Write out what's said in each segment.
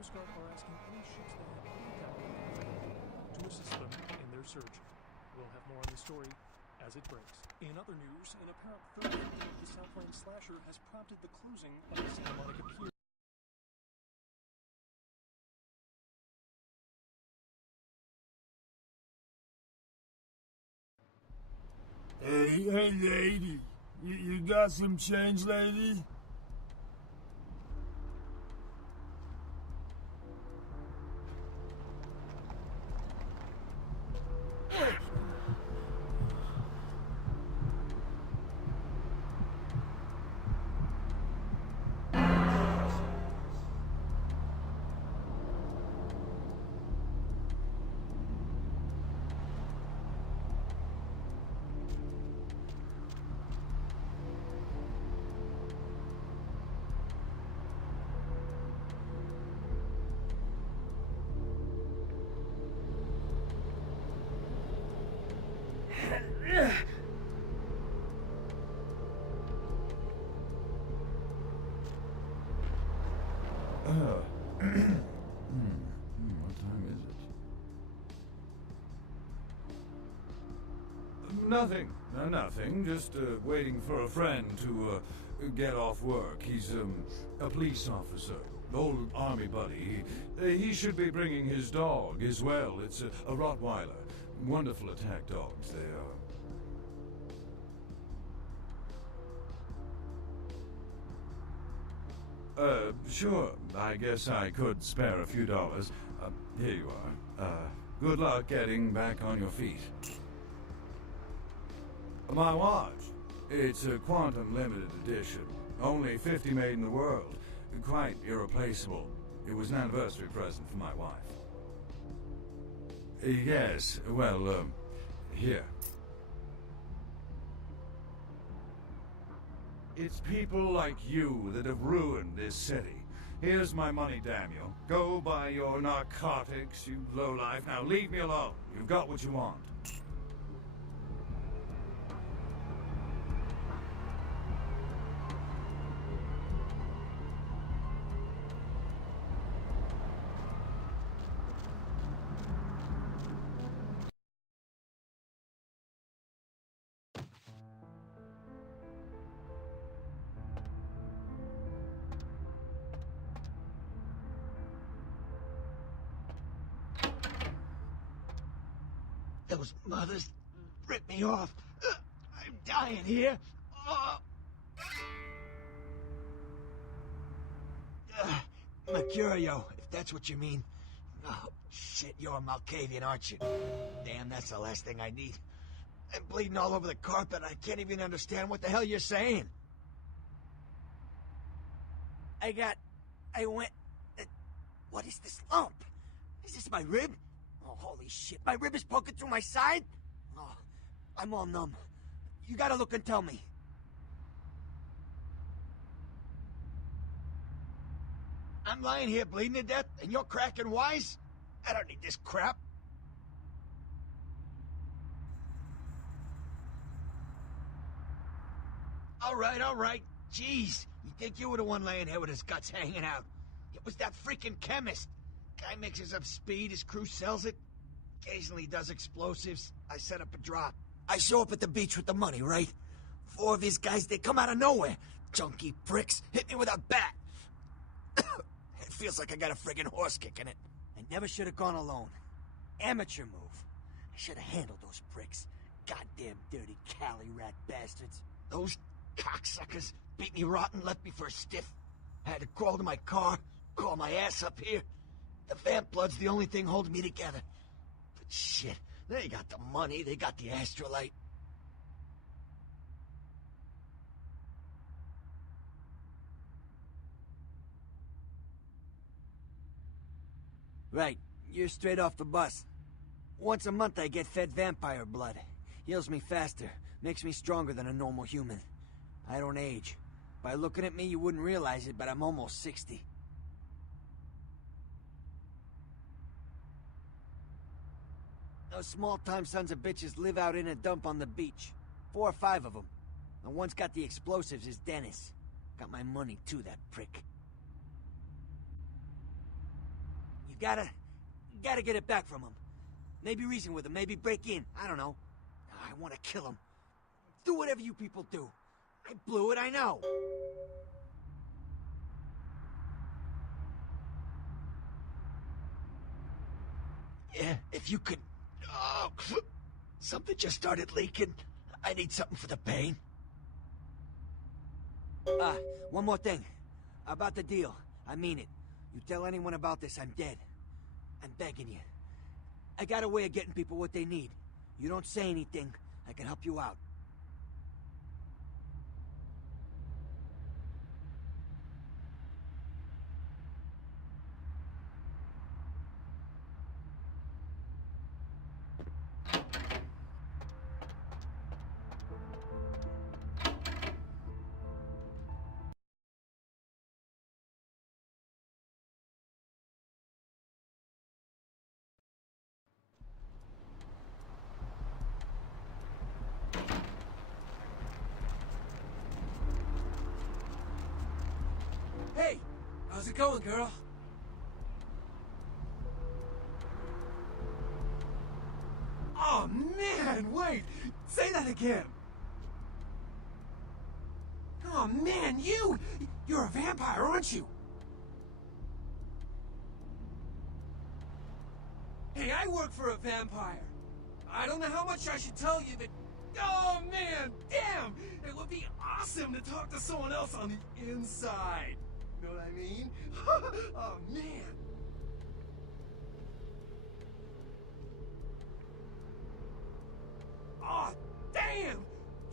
Coast Guard are asking any ships that have any damage to assist them in their search. We'll have more on the story as it breaks. In other news, an apparent third victim of the Southland slasher has prompted the closing of the Santa Monica Pier. Hey, lady. You got some change, lady? What time is it? Nothing. Just waiting for a friend to get off work. He's a police officer, old army buddy. He should be bringing his dog as well. It's a Rottweiler. Wonderful attack dogs, they are. Sure. I guess I could spare a few dollars. Here you are. Good luck getting back on your feet. My watch. It's a quantum limited edition. Only 50 made in the world. Quite irreplaceable. It was an anniversary present for my wife. Yes, well, here. It's people like you that have ruined this city. Here's my money, damn you. Go buy your narcotics, you lowlife. Now leave me alone. You've got what you want. Those mothers ripped me off. I'm dying here. Mercurio, if that's what you mean. Oh, shit, you're a Malkavian, aren't you? Damn, that's the last thing I need. I'm bleeding all over the carpet. I can't even understand what the hell you're saying. What is this lump? Is this my rib? Oh, holy shit, my rib is poking through my side? Oh, I'm all numb. You gotta look and tell me. I'm lying here bleeding to death, and you're cracking wise? I don't need this crap. All right. Jeez, you think you were the one laying here with his guts hanging out. It was that freaking chemist. Guy mixes up speed, his crew sells it. Occasionally does explosives. I set up a drop. I show up at the beach with the money, right? 4 of his guys, they come out of nowhere. Junky pricks hit me with a bat. It feels like I got a friggin' horse kicking it. I never should have gone alone. Amateur move. I should have handled those pricks. Goddamn dirty Cali rat bastards. Those cocksuckers beat me rotten, left me for a stiff. I had to crawl to my car, crawl my ass up here. The vamp blood's the only thing holding me together. But shit, they got the money, they got the astrolite. Right, you're straight off the bus. Once a month I get fed vampire blood. Heals me faster, makes me stronger than a normal human. I don't age. By looking at me, you wouldn't realize it, but I'm almost 60. Those small-time sons of bitches live out in a dump on the beach. 4 or 5 of them. The one's got the explosives is Dennis. Got my money too, that prick. Gotta get it back from him. Maybe reason with him, maybe break in. I don't know. I want to kill him. Do whatever you people do. I blew it, I know. Yeah, if you could... Oh, something just started leaking. I need something for the pain. One more thing. About the deal. I mean it. You tell anyone about this, I'm dead. I'm begging you. I got a way of getting people what they need. You don't say anything, I can help you out. Hey! How's it going, girl? Oh, man, wait! Say that again! Oh, man, you're a vampire, aren't you? Hey, I work for a vampire. I don't know how much I should tell you, but... Oh, man, damn! It would be awesome to talk to someone else on the inside. Know what I mean? Oh, man. Oh, damn!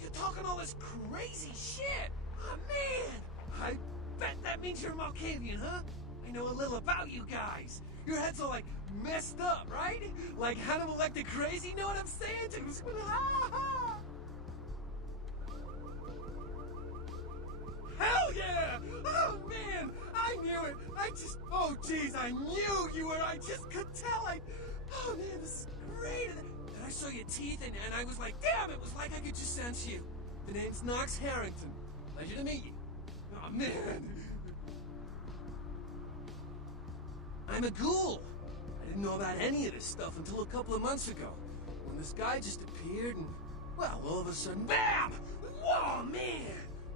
You're talking all this crazy shit! Oh, man! I bet that means you're Malkavian, huh? I know a little about you guys. Your head's all, like, messed up, right? Like Hannibal Lecter crazy, know what I'm saying? Hell yeah! Oh, man! I knew it! Oh, jeez, I knew you were! I just could tell! Oh, man, this is great! And then I saw your teeth, and I was like, damn, it was like I could just sense you. The name's Knox Harrington. Pleasure to meet you. Oh, man! I'm a ghoul! I didn't know about any of this stuff until a couple of months ago, when this guy just appeared and, well, all of a sudden, BAM! Whoa, man!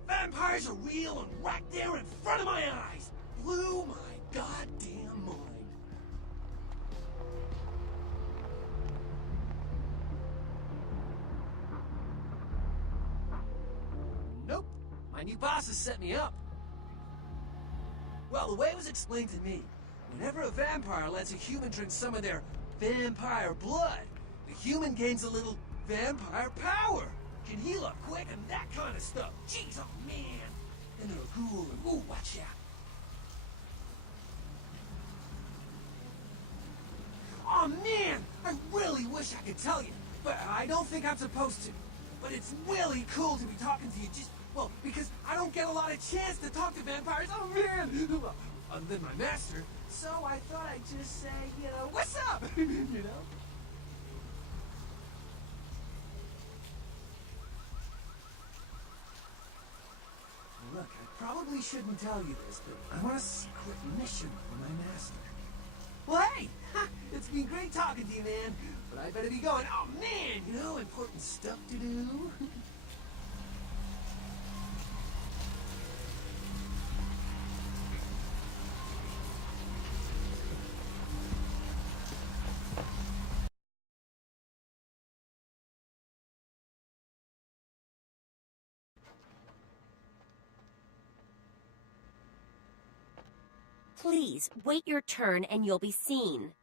Vampires are real and right there in front of my eyes! Blew my goddamn mind. Nope. My new boss has set me up. Well, the way it was explained to me, whenever a vampire lets a human drink some of their vampire blood, the human gains a little vampire power. Can heal up quick and that kind of stuff. Jeez, oh man. And they're a ghoul and ooh, watch out. Oh man, I really wish I could tell you, but I don't think I'm supposed to. But it's really cool to be talking to you just, well, because I don't get a lot of chance to talk to vampires. Oh man! Other than my master, so I thought I'd just say, you know, what's up? You know? Look, I probably shouldn't tell you this, but I'm on a secret mission for my master. Well, hey! It's been great talking to you, man. But I better be going. Oh, man! You know, important stuff to do. Please, wait your turn and you'll be seen.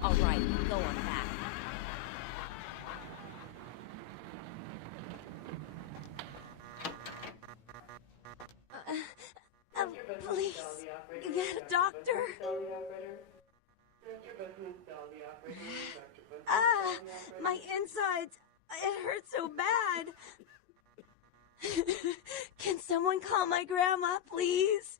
All right, go on back. Please, you got a doctor? My insides, it hurts so bad. Can someone call my grandma, please?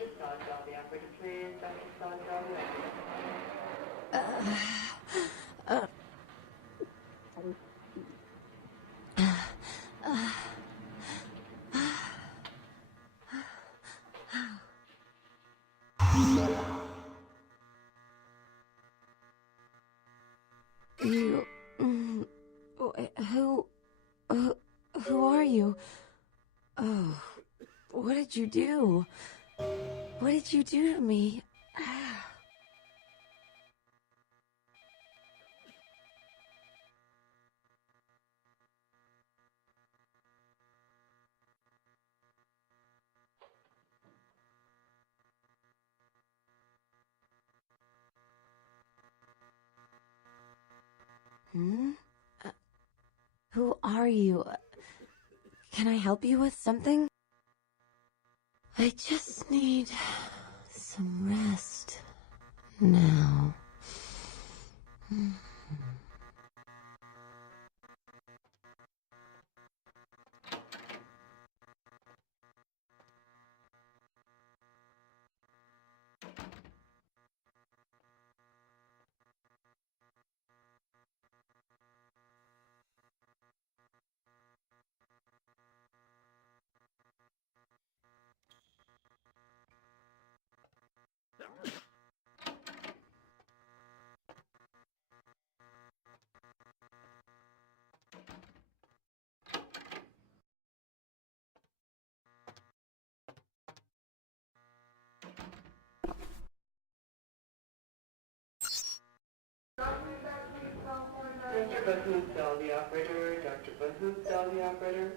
Dr. Sawtell, the operator, please. Dr. Sawtell, the You. Who are you? Oh, what did you do? What did you do to me? Hmm? Who are you? Can I help you with something? I just need some rest now. Dr. Bahoopdal, the operator. Dr. Bahoopdal, the operator.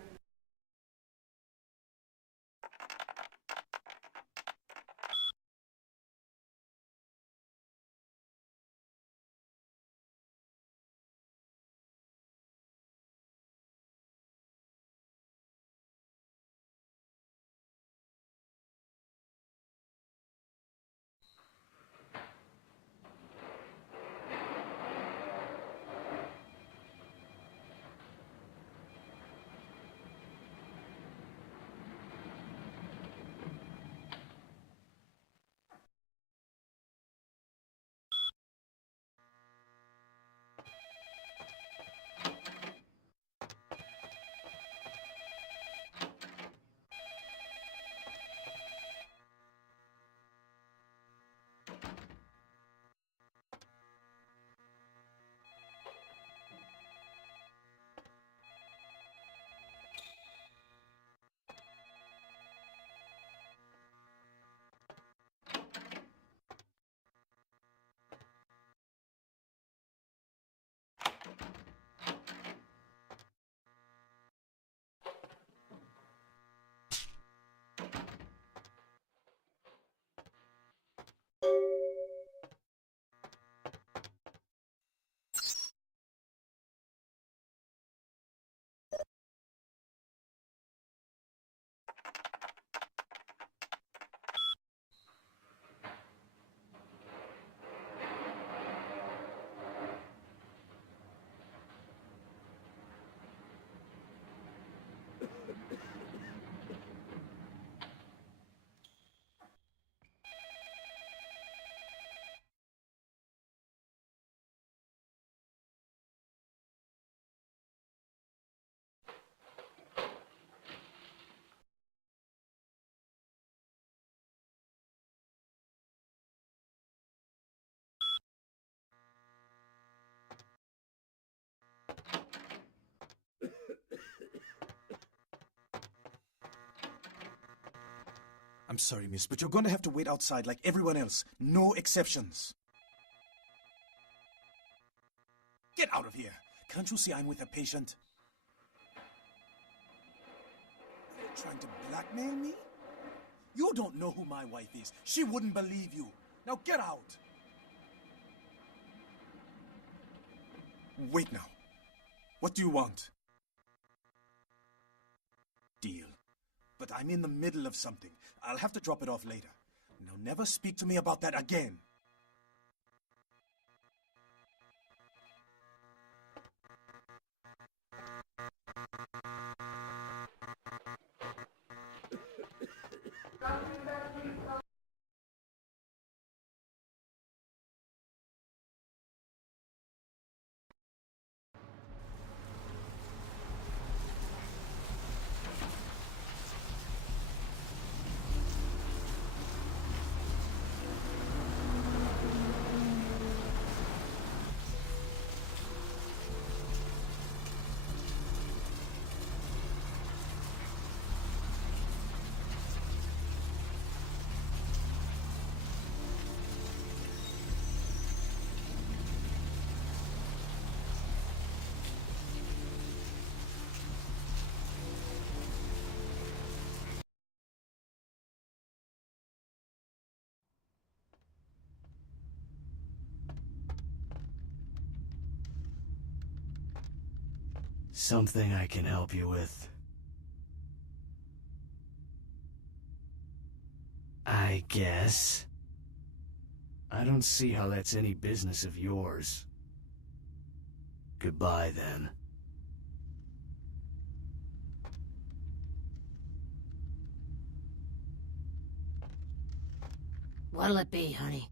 I'm sorry, miss, but you're going to have to wait outside like everyone else. No exceptions. Get out of here. Can't you see I'm with a patient? You're trying to blackmail me? You don't know who my wife is. She wouldn't believe you. Now get out. Wait now. What do you want? Deal. But I'm in the middle of something. I'll have to drop it off later. Now never speak to me about that again. Something I can help you with? I guess. I don't see how that's any business of yours. Goodbye, then. What'll it be, honey?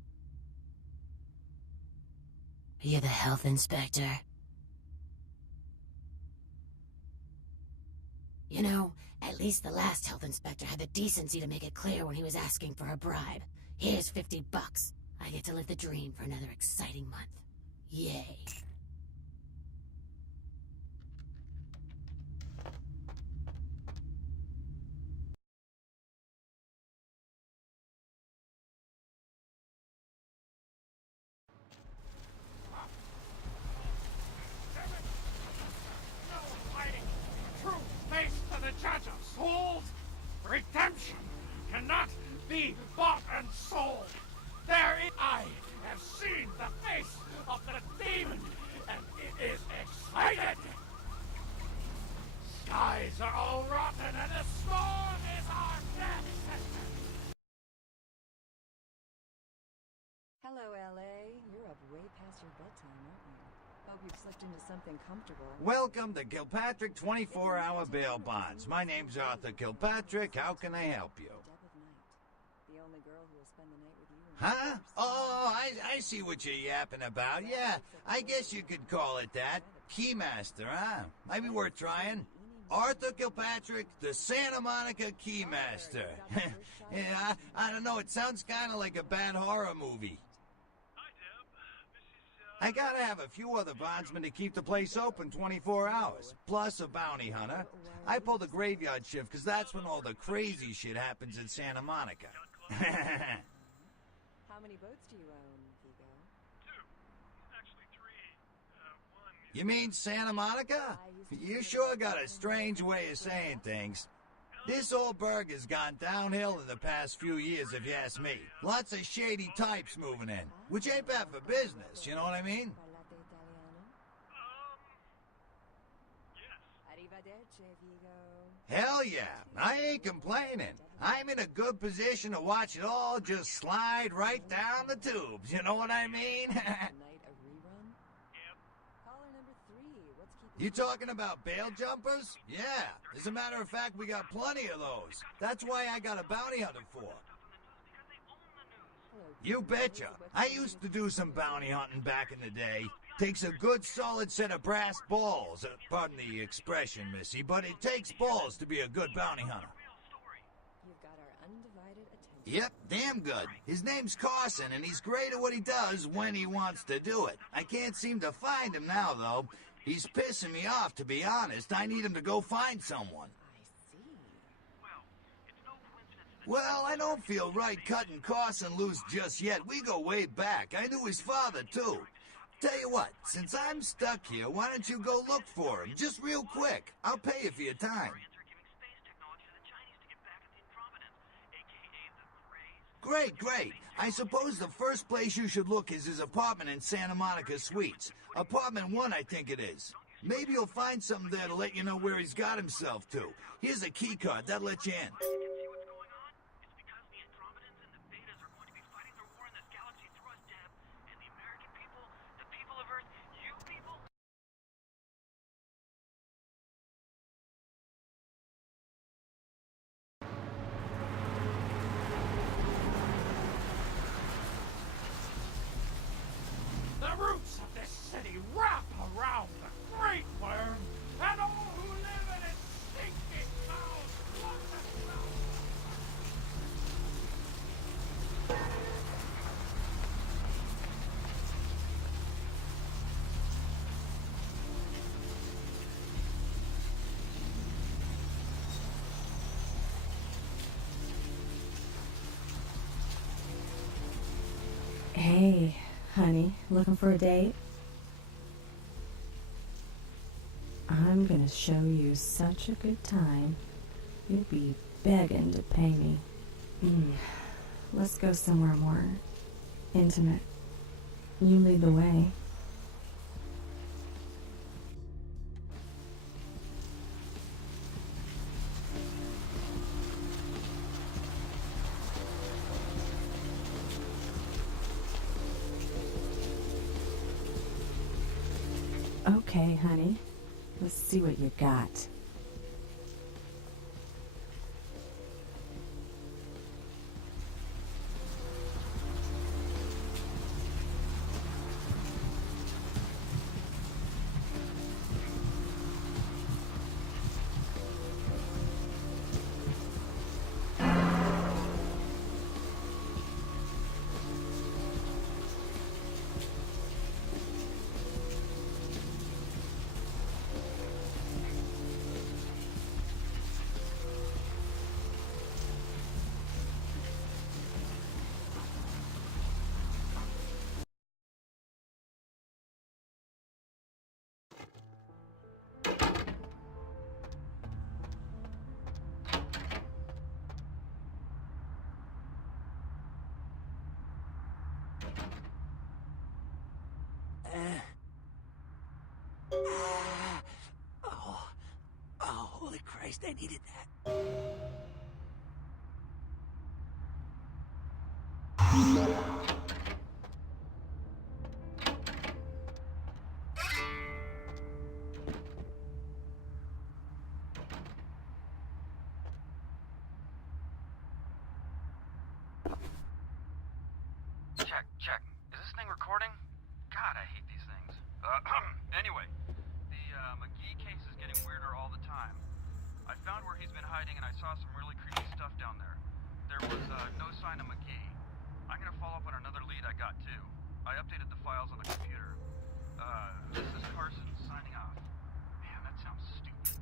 Are you the health inspector? You know, at least the last health inspector had the decency to make it clear when he was asking for a bribe. Here's $50. I get to live the dream for another exciting month. Yay. Redemption cannot be bought and sold. I have seen the face of the demon, and it is excited. Skies are all rotten, and the storm is our death. Hello, L.A. You're up way past your bedtime, aren't you? Hope you've slipped into something comfortable. Welcome to Kilpatrick 24-hour bail bonds. My name's Arthur Kilpatrick. How can I help you? The only girl who will spend the night with you. Huh? Oh, I see what you're yapping about. Yeah, I guess you could call it that. Keymaster, huh? Might be worth trying. Arthur Kilpatrick, the Santa Monica Keymaster. Yeah, I don't know. It sounds kind of like a bad horror movie. I gotta have a few other bondsmen to keep the place open 24 hours, plus a bounty hunter. I pull the graveyard shift because that's when all the crazy shit happens in Santa Monica. How many boats do you own, Vigo? 2. Actually 3. 1 is... You mean Santa Monica? You sure got a strange way of saying things. This old burg has gone downhill in the past few years, if you ask me. Lots of shady types moving in, which ain't bad for business, you know what I mean? Yes. Arrivederci, Vigo. Hell yeah, I ain't complaining. I'm in a good position to watch it all just slide right down the tubes, you know what I mean? Tonight a rerun? Yep. Caller number 3. What's keeping You talking about bail jumpers? Yeah, as a matter of fact, we got plenty of those. That's why I got a bounty hunter for. You betcha. I used to do some bounty hunting back in the day. Takes a good solid set of brass balls. Pardon the expression, Missy, but it takes balls to be a good bounty hunter. You've got our undivided attention. Yep, damn good. His name's Carson, and he's great at what he does when he wants to do it. I can't seem to find him now, though. He's pissing me off, to be honest. I need him to go find someone. I see. Well, I don't feel right cutting Carson loose just yet. We go way back. I knew his father, too. Tell you what, since I'm stuck here, why don't you go look for him? Just real quick. I'll pay you for your time. Great, great. I suppose the first place you should look is his apartment in Santa Monica Suites. Apartment 1, I think it is. Maybe you'll find something there to let you know where he's got himself to. Here's a key card. That'll let you in. The roots of this city wrap around the Great Worm, and all who live in its stinking mouths want the smell. Hey, honey, looking for a date? I'm gonna show you such a good time. You'll be begging to pay me. Let's go somewhere more intimate. You lead the way. Okay, honey. Let's see what you got. Oh, holy Christ, I needed that. Check. Is this thing recording? God, I hate these things. Anyway, the McGee case is getting weirder all the time. I found where he's been hiding and I saw some really creepy stuff down there. There was no sign of McGee. I'm gonna follow up on another lead I got too. I updated the files on the computer. This is Carson signing off. Man, that sounds stupid.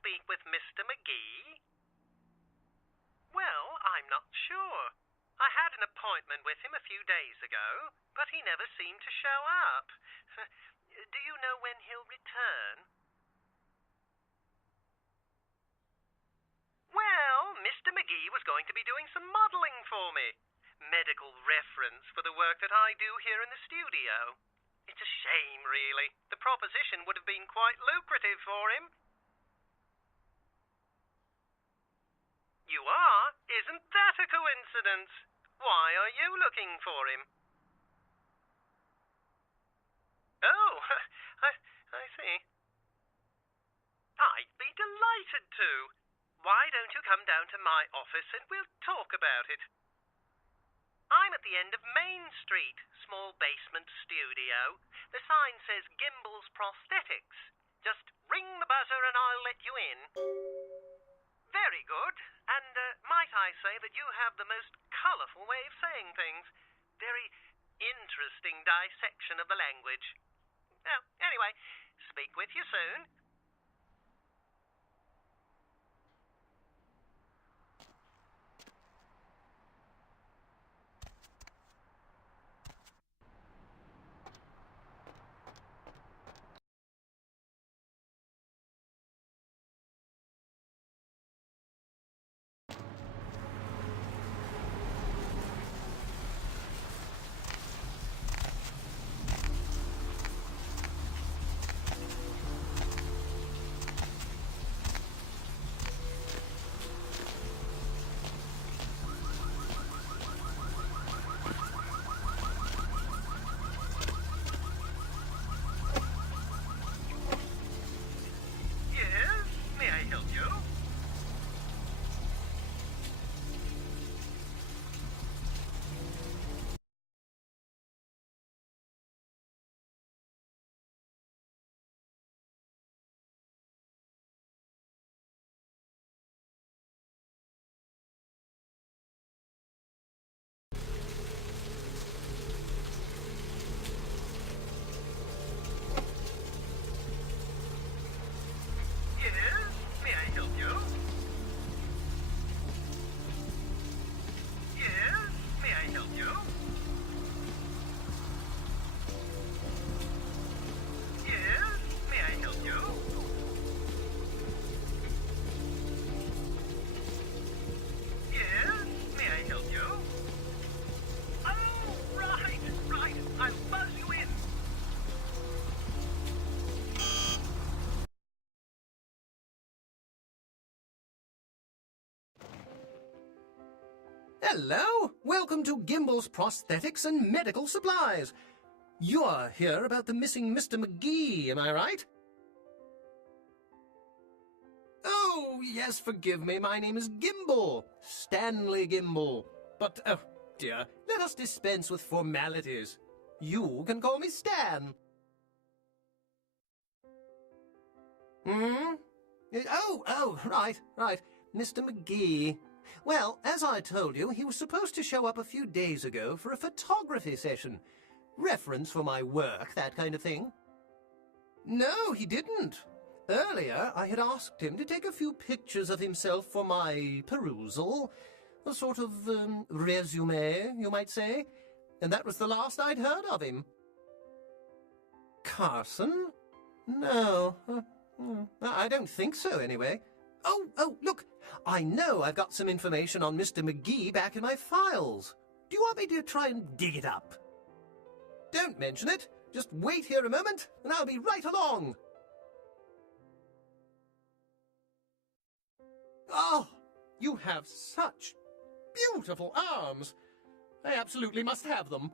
Speak with Mr. McGee? Well, I'm not sure. I had an appointment with him a few days ago, but he never seemed to show up. Do you know when he'll return? Well, Mr. McGee was going to be doing some modeling for me. Medical reference for the work that I do here in the studio. It's a shame, really. The proposition would have been quite lucrative for him. You are? Isn't that a coincidence? Why are you looking for him? Oh, I see. I'd be delighted to. Why don't you come down to my office and we'll talk about it? I'm at the end of Main Street, small basement studio. The sign says Gimbel's Prosthetics. Just ring the buzzer and I'll let you in. Very good. And might I say that you have the most colourful way of saying things. Very interesting dissection of the language. Well, anyway, speak with you soon. Hello! Welcome to Gimbel's Prosthetics and Medical Supplies. You're here about the missing Mr. McGee, am I right? Oh, yes, forgive me. My name is Gimbel. Stanley Gimbel. But, oh, dear, let us dispense with formalities. You can call me Stan. Hmm? Oh, right. Mr. McGee. Well, as I told you, he was supposed to show up a few days ago for a photography session. Reference for my work, that kind of thing. No, he didn't. Earlier, I had asked him to take a few pictures of himself for my perusal. A sort of resume, you might say. And that was the last I'd heard of him. Carson? No. I don't think so, anyway. Oh, look. I know I've got some information on Mr. McGee back in my files. Do you want me to try and dig it up? Don't mention it. Just wait here a moment, and I'll be right along. Oh, you have such beautiful arms. I absolutely must have them.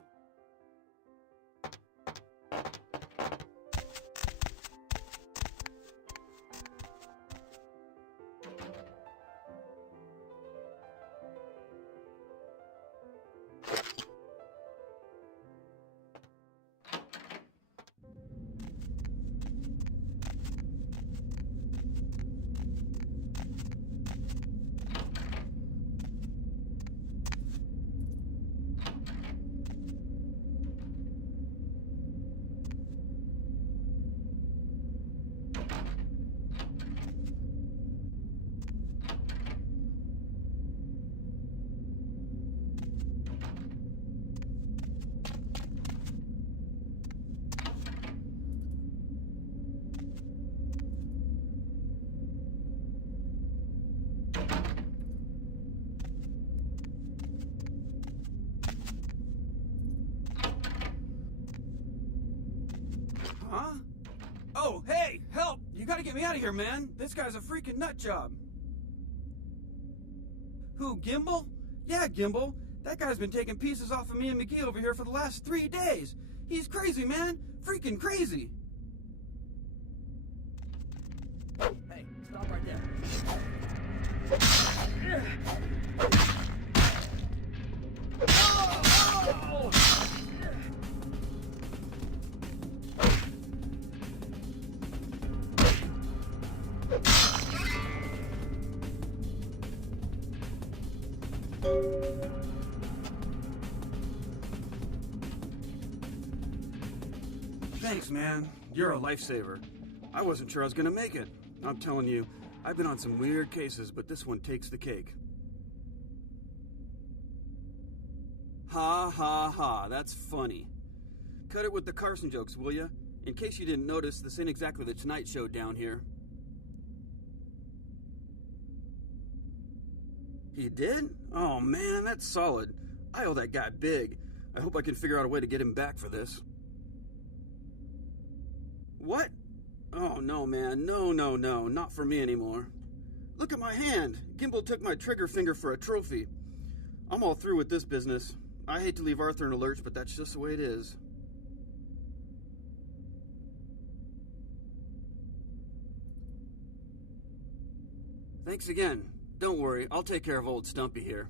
Huh? Oh, hey, help! You gotta get me out of here, man. This guy's a freaking nut job. Who, Gimbel? Yeah, Gimbel. That guy's been taking pieces off of me and McGee over here for the last 3 days. He's crazy, man. Freaking crazy. Hey, stop right there. Oh! Thanks, man. You're a lifesaver. I wasn't sure I was gonna make it. I'm telling you, I've been on some weird cases, but this one takes the cake. Ha ha ha, that's funny. Cut it with the Carson jokes, will ya? In case you didn't notice, this ain't exactly the Tonight Show down here. He did? Oh man, that's solid. I owe that guy big. I hope I can figure out a way to get him back for this. What? Oh no, man. No, not for me anymore. Look at my hand. Gimbel took my trigger finger for a trophy. I'm all through with this business. I hate to leave Arthur in a lurch, but that's just the way it is. Thanks again. Don't worry, I'll take care of old Stumpy here.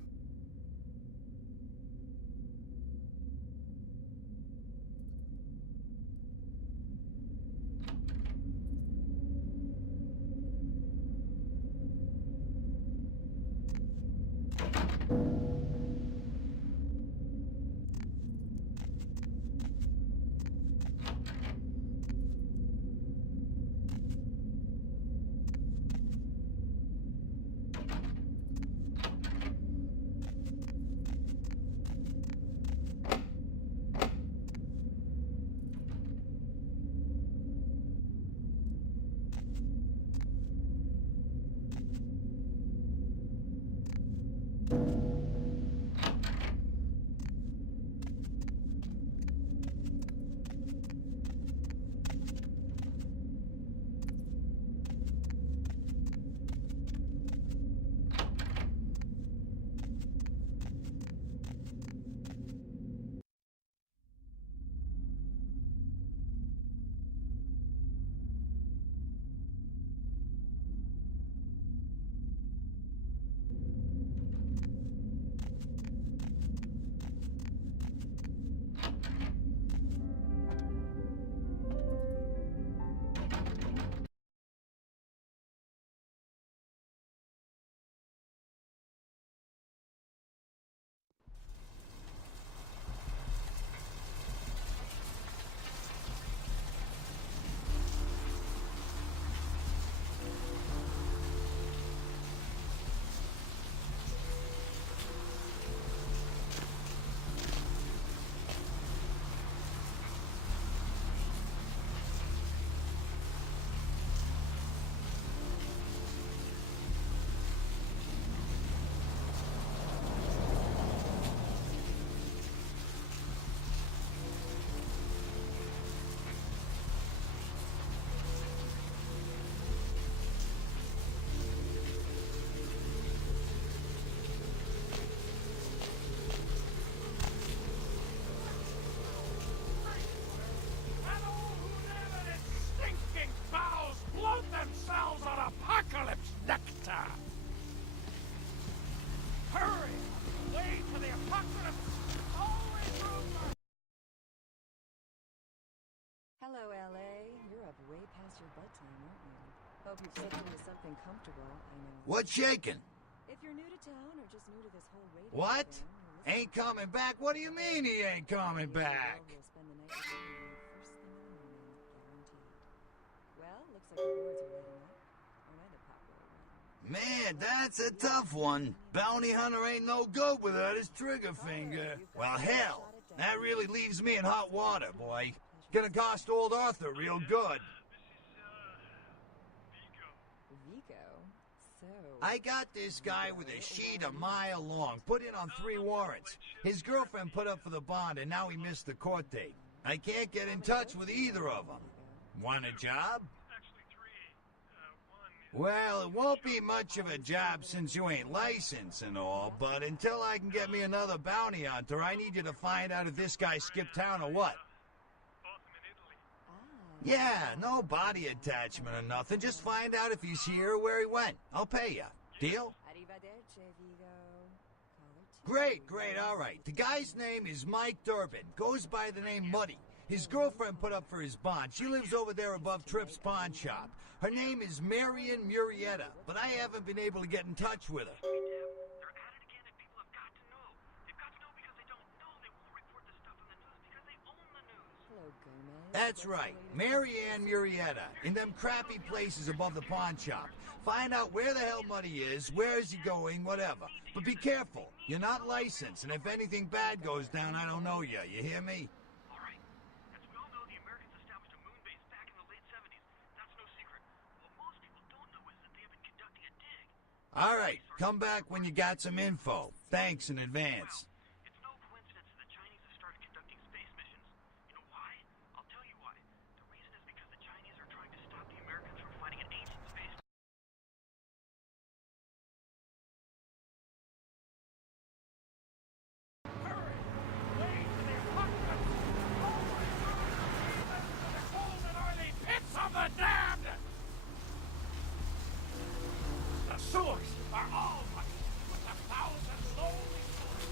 Hello, LA. You're up way past your bedtime, aren't you? Hope you've slipped into something comfortable. I know. What's shaking? If you're new to town or just new to this whole radio What? thing, Ain't coming back? What do you mean he ain't coming back? we'll spend the night with you first thing in the morning, guaranteed. Well, looks like the boards are letting up. Aren't I the popular one? Man, that's a tough one. Bounty hunter ain't no good without his trigger finger. Well, hell, that really leaves me in hot water, boy. Gonna cost old Arthur real good. Vico? So... I got this guy with a sheet a mile long, put in on 3 warrants. His girlfriend put up for the bond, and now he missed the court date. I can't get in touch with either of them. Want a job? Well, it won't be much of a job since you ain't licensed and all, but until I can get me another bounty hunter, I need you to find out if this guy skipped town or what. Yeah, no body attachment or nothing. Just find out if he's here or where he went. I'll pay you. Deal? Arrivederci, Vigo. Great, all right. The guy's name is Mike Durbin. Goes by the name Muddy. His girlfriend put up for his bond. She lives over there above Tripp's pawn shop. Her name is Marion Murrieta, but I haven't been able to get in touch with her. That's right, Marianne Murrieta, in them crappy places above the pawn shop. Find out where the hell Muddy is, where is he going, whatever. But be careful, you're not licensed, and if anything bad goes down, I don't know you hear me? Alright. As we all know, the Americans established a moon base back in the late 70s. That's no secret. What most people don't know is that they have been conducting a dig. Alright, come back when you got some info. Thanks in advance. It's no coincidence that the Chinese have started conducting space missions. You know why? I'll tell you why. The reason is because the Chinese are trying to stop the Americans from finding an ancient space. Hurry! Wait! They're fucking us! Oh my God! The cold and oily pits of the damned! The sewers are all mucky with a thousand lonely souls.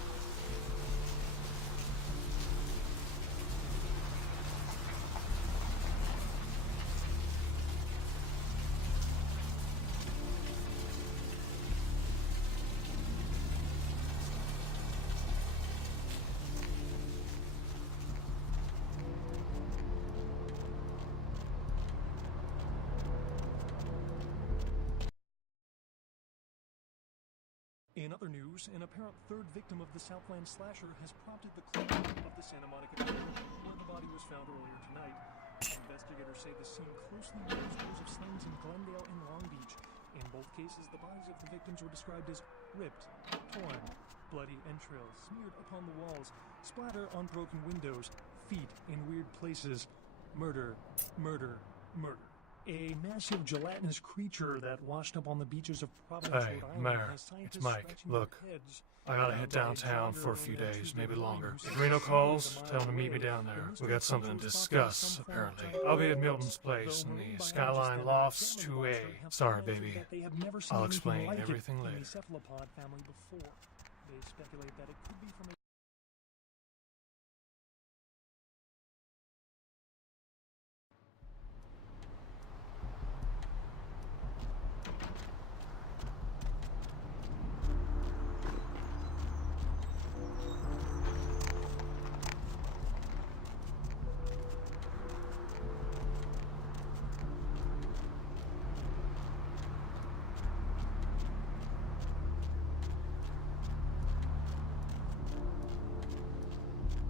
In other news, an apparent third victim of the Southland slasher has prompted the closure of the Santa Monica area, where the body was found earlier tonight. Investigators say the scene closely mirrors those of slings in Glendale and Long Beach. In both cases, the bodies of the victims were described as ripped, torn, bloody entrails smeared upon the walls, splatter on broken windows, feet in weird places. Murder, murder, murder. A massive gelatinous creature that washed up on the beaches of Providence, Hey, Rhode Island, Mayor, has scientists it's Mike. scratching Look, their heads. I gotta head downtown for a few days, maybe longer. If Reno calls, tell him to meet me down there. We got something to discuss, apparently. I'll be at Milton's place in the Skyline Lofts 2A. Sorry, baby. I'll explain everything later. The cephalopod family before. They speculate that it could be from a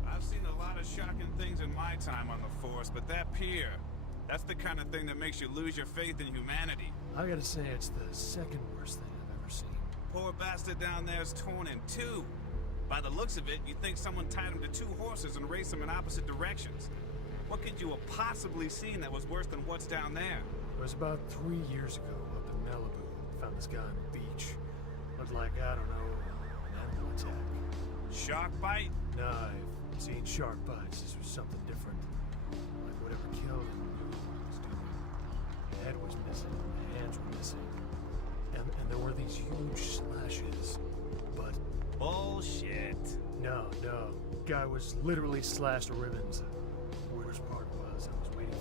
I've seen a lot of shocking things in my time on the force, but that pier, that's the kind of thing that makes you lose your faith in humanity. I gotta say, it's the second worst thing I've ever seen. Poor bastard down there's torn in two. By the looks of it, you'd think someone tied him to 2 horses and raced them in opposite directions. What could you have possibly seen that was worse than what's down there? It was about 3 years ago up in Malibu. Found this guy on the beach. Looked like, I don't know, an animal attack. Shark bite? No, I've seen shark bites. This was something different. Like whatever killed him knew what it was doing. The head was missing, the hands were missing. And there were these huge slashes. But... Bullshit. No. Guy was literally slashed to ribbons. The weirdest part was I was waiting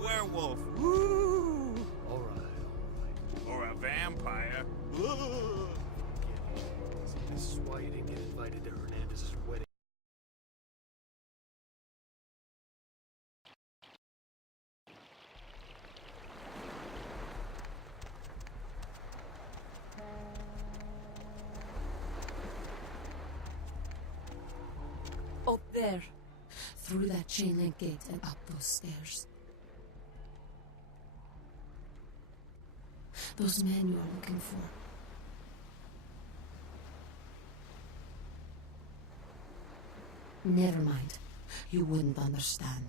werewolf. Woo! All right. Or a vampire. See, this is why you didn't get invited to Hernandez's wedding. Oh, there. Through that chain link gate and up those stairs. Those men you are looking for. Never mind. You wouldn't understand.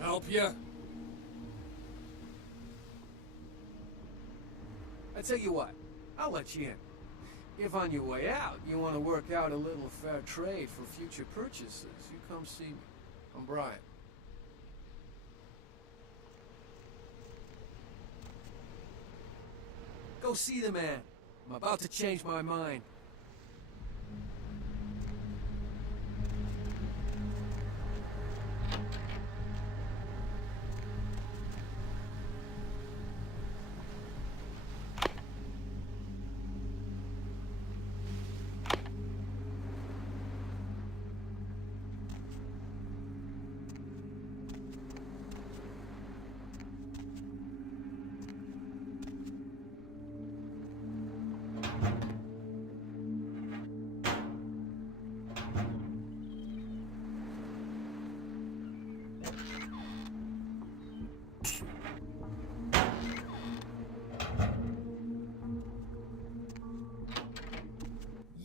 Help ya? I tell you what, I'll let you in. If on your way out you want to work out a little fair trade for future purchases, you come see me. I'm Brian. Go see the man. I'm about to change my mind.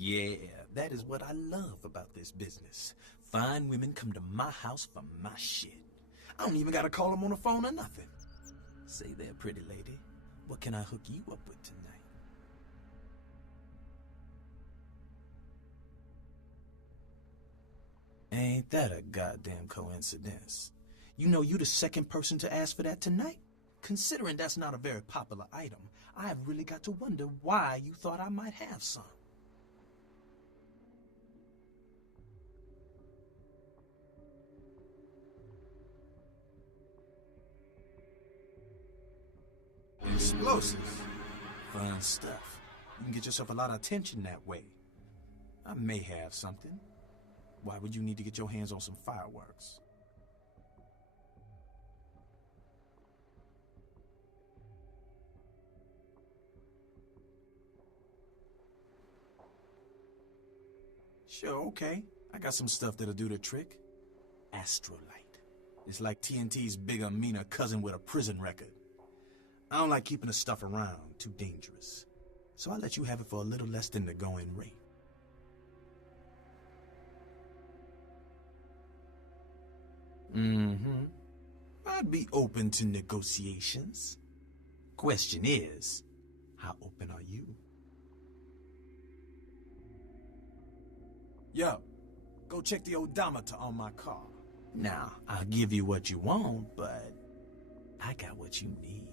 Yeah, that is what I love about this business. Fine women come to my house for my shit. I don't even gotta call them on the phone or nothing. Say there, pretty lady, what can I hook you up with tonight? Ain't that a goddamn coincidence? You know you the second person to ask for that tonight? Considering that's not a very popular item, I've really got to wonder why you thought I might have some. Explosives. Fun stuff. You can get yourself a lot of attention that way. I may have something. Why would you need to get your hands on some fireworks? Sure, okay. I got some stuff that'll do the trick. Astrolight. It's like TNT's bigger, meaner cousin with a prison record. I don't like keeping the stuff around, too dangerous. So I'll let you have it for a little less than the going rate. Mm-hmm. I'd be open to negotiations. Question is, how open are you? Yo, go check the odometer on my car. Now, I'll give you what you want, but I got what you need.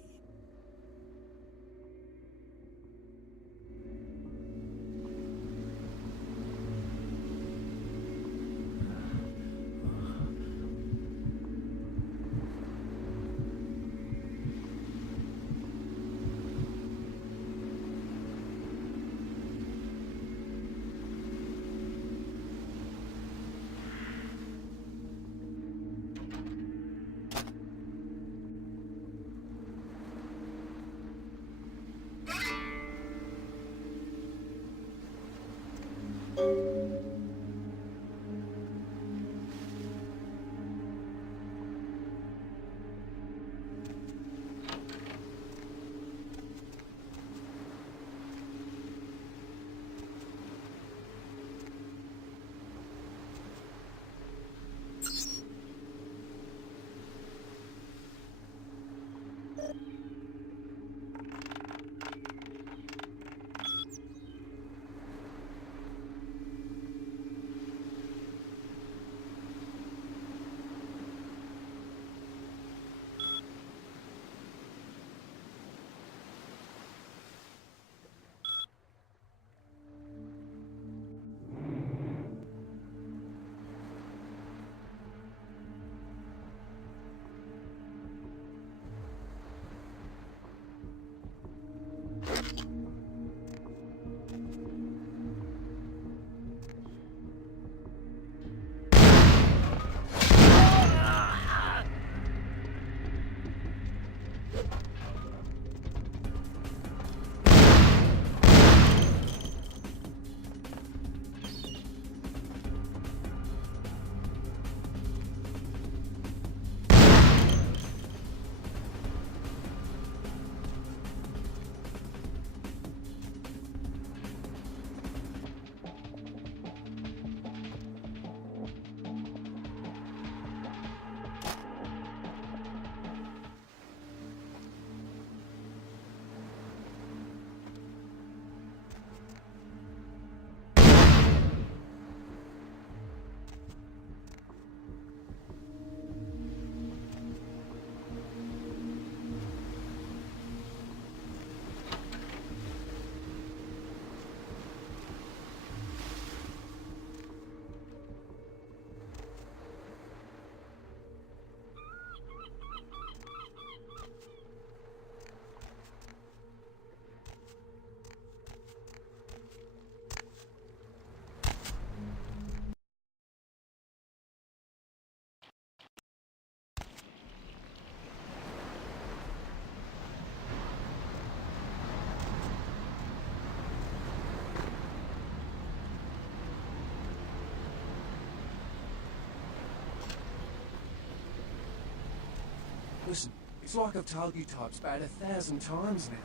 Listen, it's like I've told you types about 1,000 times now.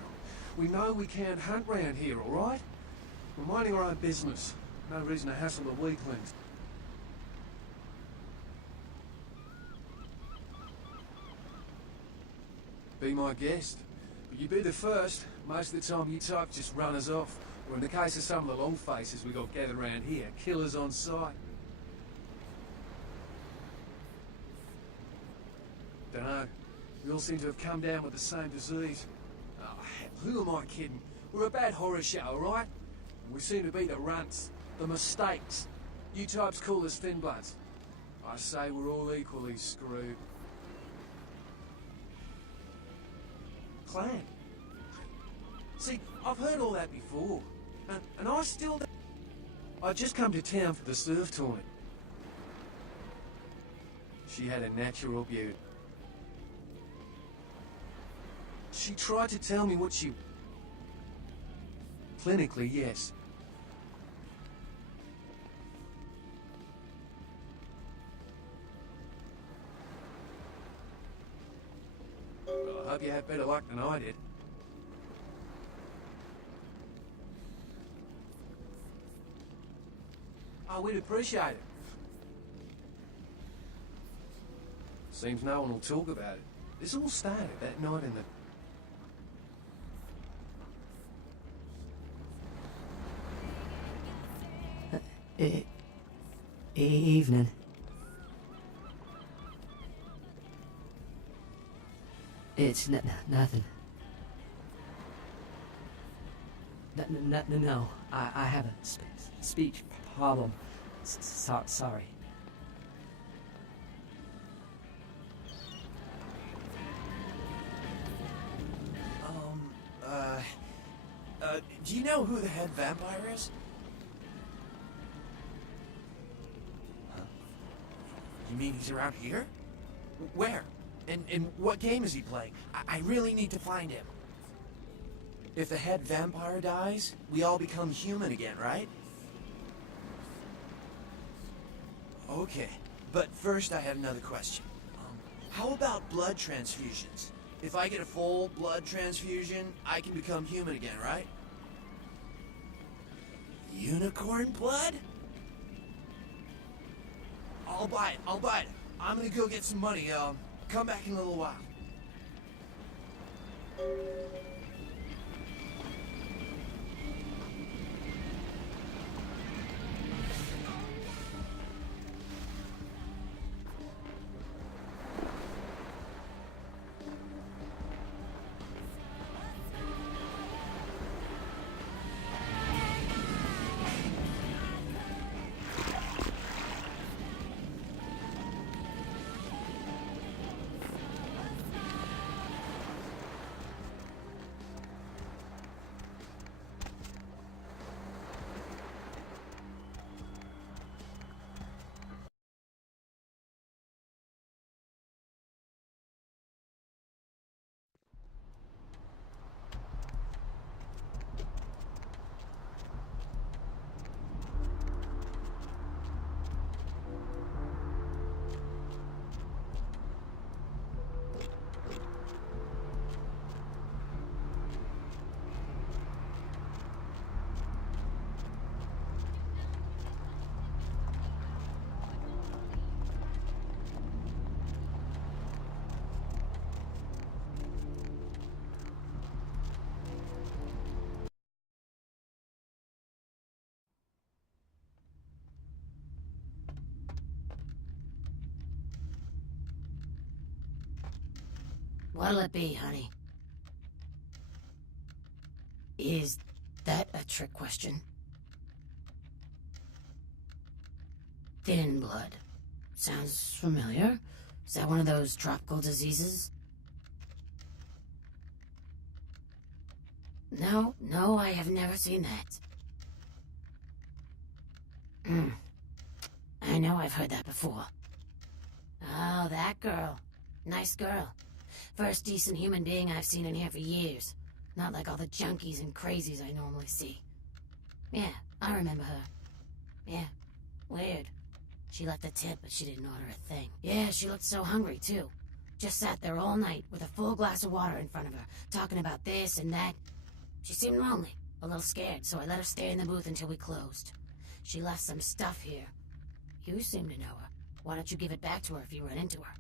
We know we can't hunt round here, alright? We're minding our own business. No reason to hassle the weaklings. Be my guest. But you be the first. Most of the time you types just run us off. Or in the case of some of the long faces we got gathered around here, killers on sight. Dunno. We all seem to have come down with the same disease. Oh, hell, who am I kidding? We're a bad horror show, alright? We seem to be the runts, the mistakes. You types call us thin bloods. I say we're all equally screwed. Clan. See, I've heard all that before. And I still... I just come to town for the surf tournament. She had a natural beauty. She tried to tell me what she... Clinically, yes. Well, I hope you had better luck than I did. Oh, we'd appreciate it. Seems no one will talk about it. This all started that night in the... Evening. It's nothing. No. I have a speech problem. Sorry. Do you know who the head vampire is? You mean he's around here? Where? And what game is he playing? I really need to find him. If the head vampire dies, we all become human again, right? Okay, but first I have another question. How about blood transfusions? If I get a full blood transfusion, I can become human again, right? Unicorn blood? I'll buy it. I'm gonna go get some money. Come back in a little while. What'll it be, honey? Is that a trick question? Thin blood. Sounds familiar. Is that one of those tropical diseases? No, I have never seen that. I know I've heard that before. Oh, that girl. Nice girl. First decent human being I've seen in here for years. Not like all the junkies and crazies I normally see. Yeah, I remember her. Yeah, weird. She left a tip, but she didn't order a thing. Yeah, she looked so hungry, too. Just sat there all night with a full glass of water in front of her, talking about this and that. She seemed lonely, a little scared, so I let her stay in the booth until we closed. She left some stuff here. You seem to know her. Why don't you give it back to her if you run into her?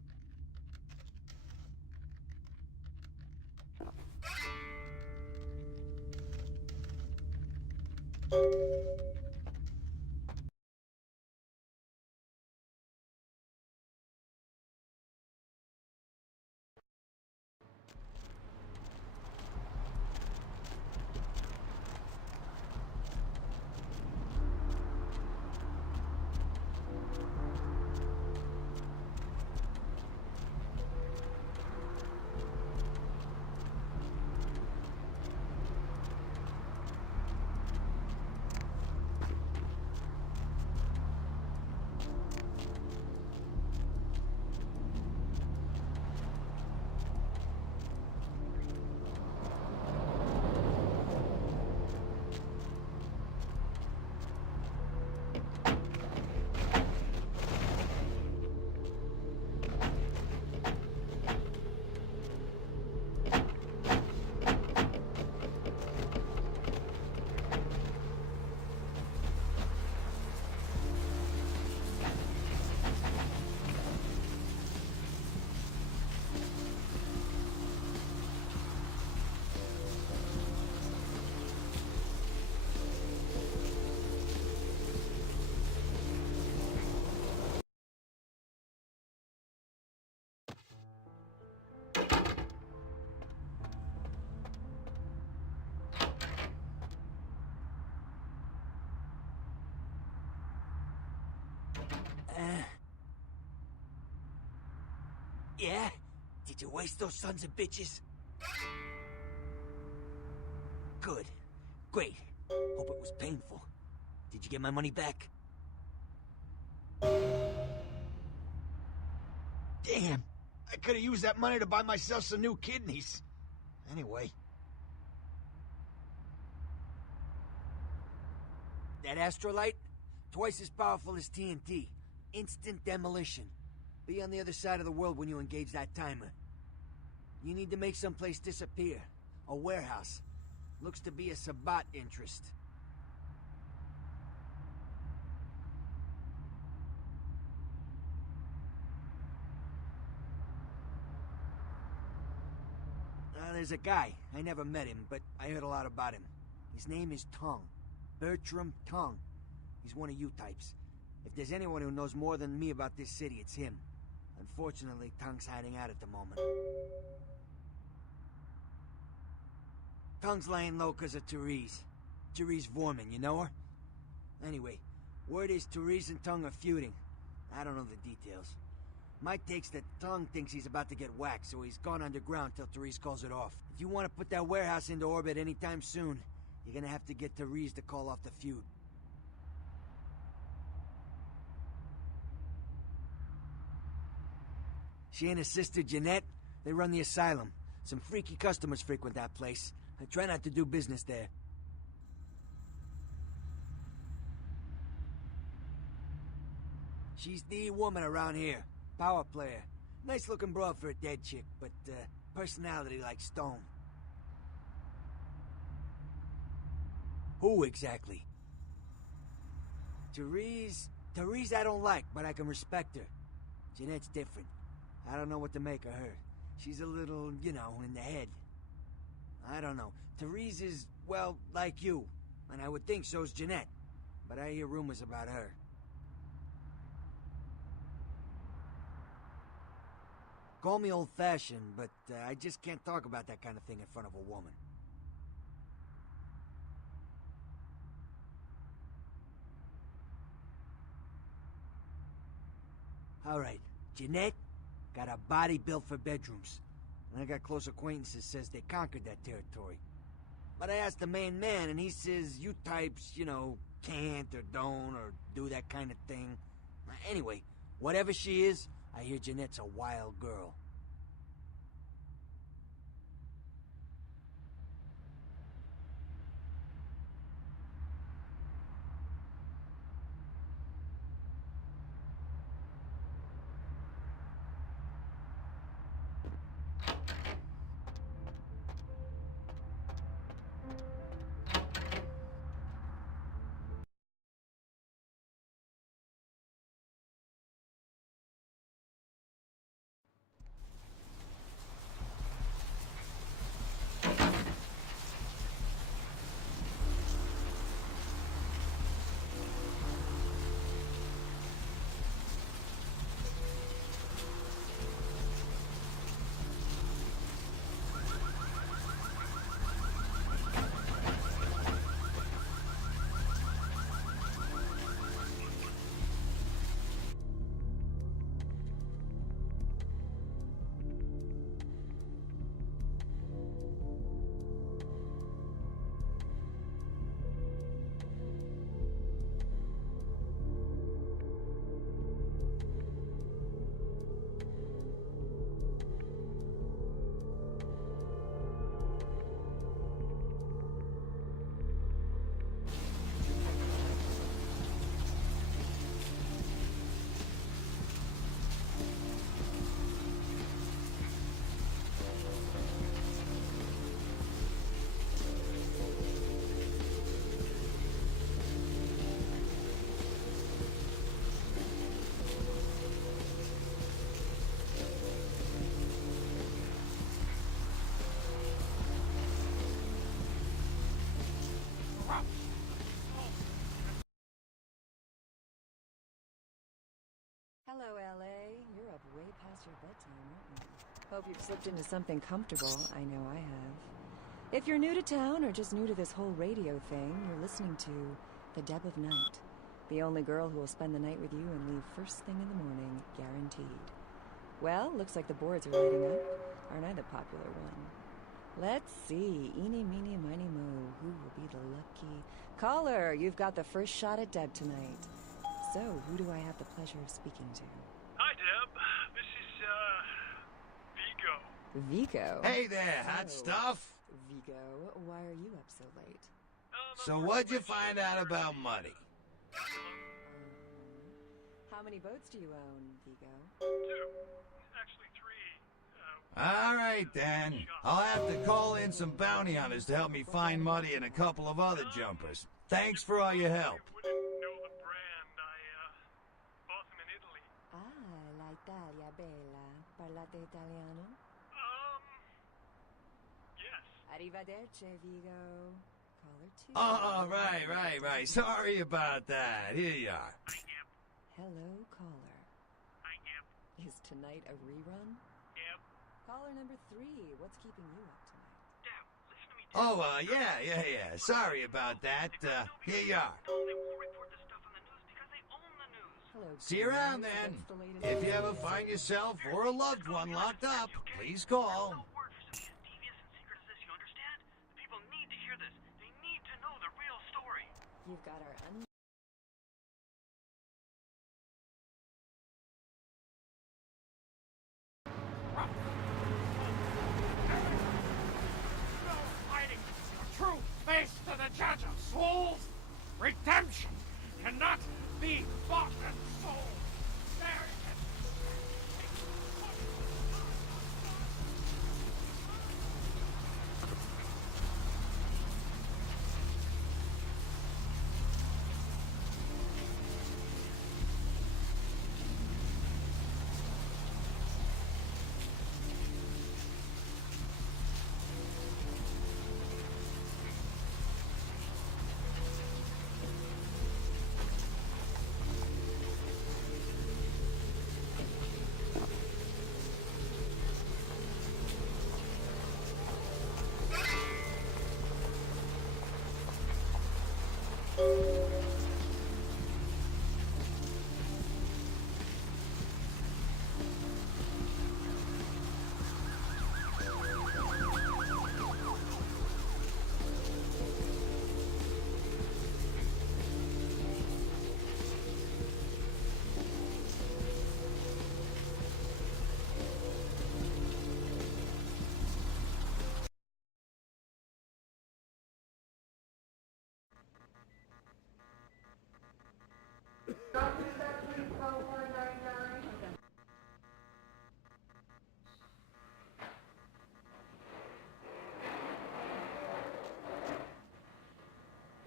Yeah? Did you waste those sons of bitches? Good. Great. Hope it was painful. Did you get my money back? Damn! I could have used that money to buy myself some new kidneys. Anyway. That astrolight? Twice as powerful as TNT. Instant demolition. Be on the other side of the world when you engage that timer. You need to make someplace disappear. A warehouse. Looks to be a Sabbat interest. There's a guy. I never met him, but I heard a lot about him. His name is Tongue. Bertram Tongue. He's one of you types. If there's anyone who knows more than me about this city, it's him. Unfortunately, Tongue's hiding out at the moment. Tongue's laying low because of Therese. Therese Vorman, you know her? Anyway, word is Therese and Tongue are feuding. I don't know the details. My take's that Tongue thinks he's about to get whacked, so he's gone underground till Therese calls it off. If you want to put that warehouse into orbit anytime soon, you're gonna have to get Therese to call off the feud. She and her sister Jeanette, they run the asylum. Some freaky customers frequent that place. I try not to do business there. She's the woman around here. Power player. Nice looking broad for a dead chick, but personality like stone. Who exactly? Therese I don't like, but I can respect her. Jeanette's different. I don't know what to make of her. She's a little, you know, in the head. I don't know. Therese is, well, like you. And I would think so's Jeanette. But I hear rumors about her. Call me old-fashioned, but I just can't talk about that kind of thing in front of a woman. Alright, Jeanette got a body built for bedrooms. And I got close acquaintances says they conquered that territory. But I asked the main man, and he says you types, you know, can't or don't or do that kind of thing. Anyway, whatever she is, I hear Jeanette's a wild girl. Hello, LA. You're up way past your bedtime, aren't you? Hope you've slipped into something comfortable. I know I have. If you're new to town or just new to this whole radio thing, you're listening to The Deb of Night. The only girl who will spend the night with you and leave first thing in the morning, guaranteed. Well, looks like the boards are lighting up. Aren't I the popular one? Let's see. Eeny, meeny, miny, mo. Who will be the lucky... Caller, you've got the first shot at Deb tonight. So, who do I have the pleasure of speaking to? Hi, Deb. This is, Vigo. Vigo? Hey there, hot stuff. Vigo, why are you up so late? So what'd you find out about money? How many boats do you own, Vigo? 2. Actually, 3. All right, then. I'll have to call in some bounty hunters to help me find Muddy and a couple of other jumpers. Thanks for all your help. Ah, la Italia bella. Parlate italiano? Yes. Arrivederci, Vigo. Caller 2. Oh, right. Sorry about that. Here you are. Hello, caller. Is tonight a rerun? Yep. Caller number 3, what's keeping you up tonight? Deb, listen to me. Oh, yeah. Sorry about that. Here you are. They won't report this stuff on the news because they own the news. Hello, See you around then. If you ever find yourself or a loved one locked up, please call. No word for something as devious and secret as this, you understand? The people need to hear this. They need to know the real story. You've got our No hiding the true face to the judge of souls. Redemption cannot be bought and sold. There it is.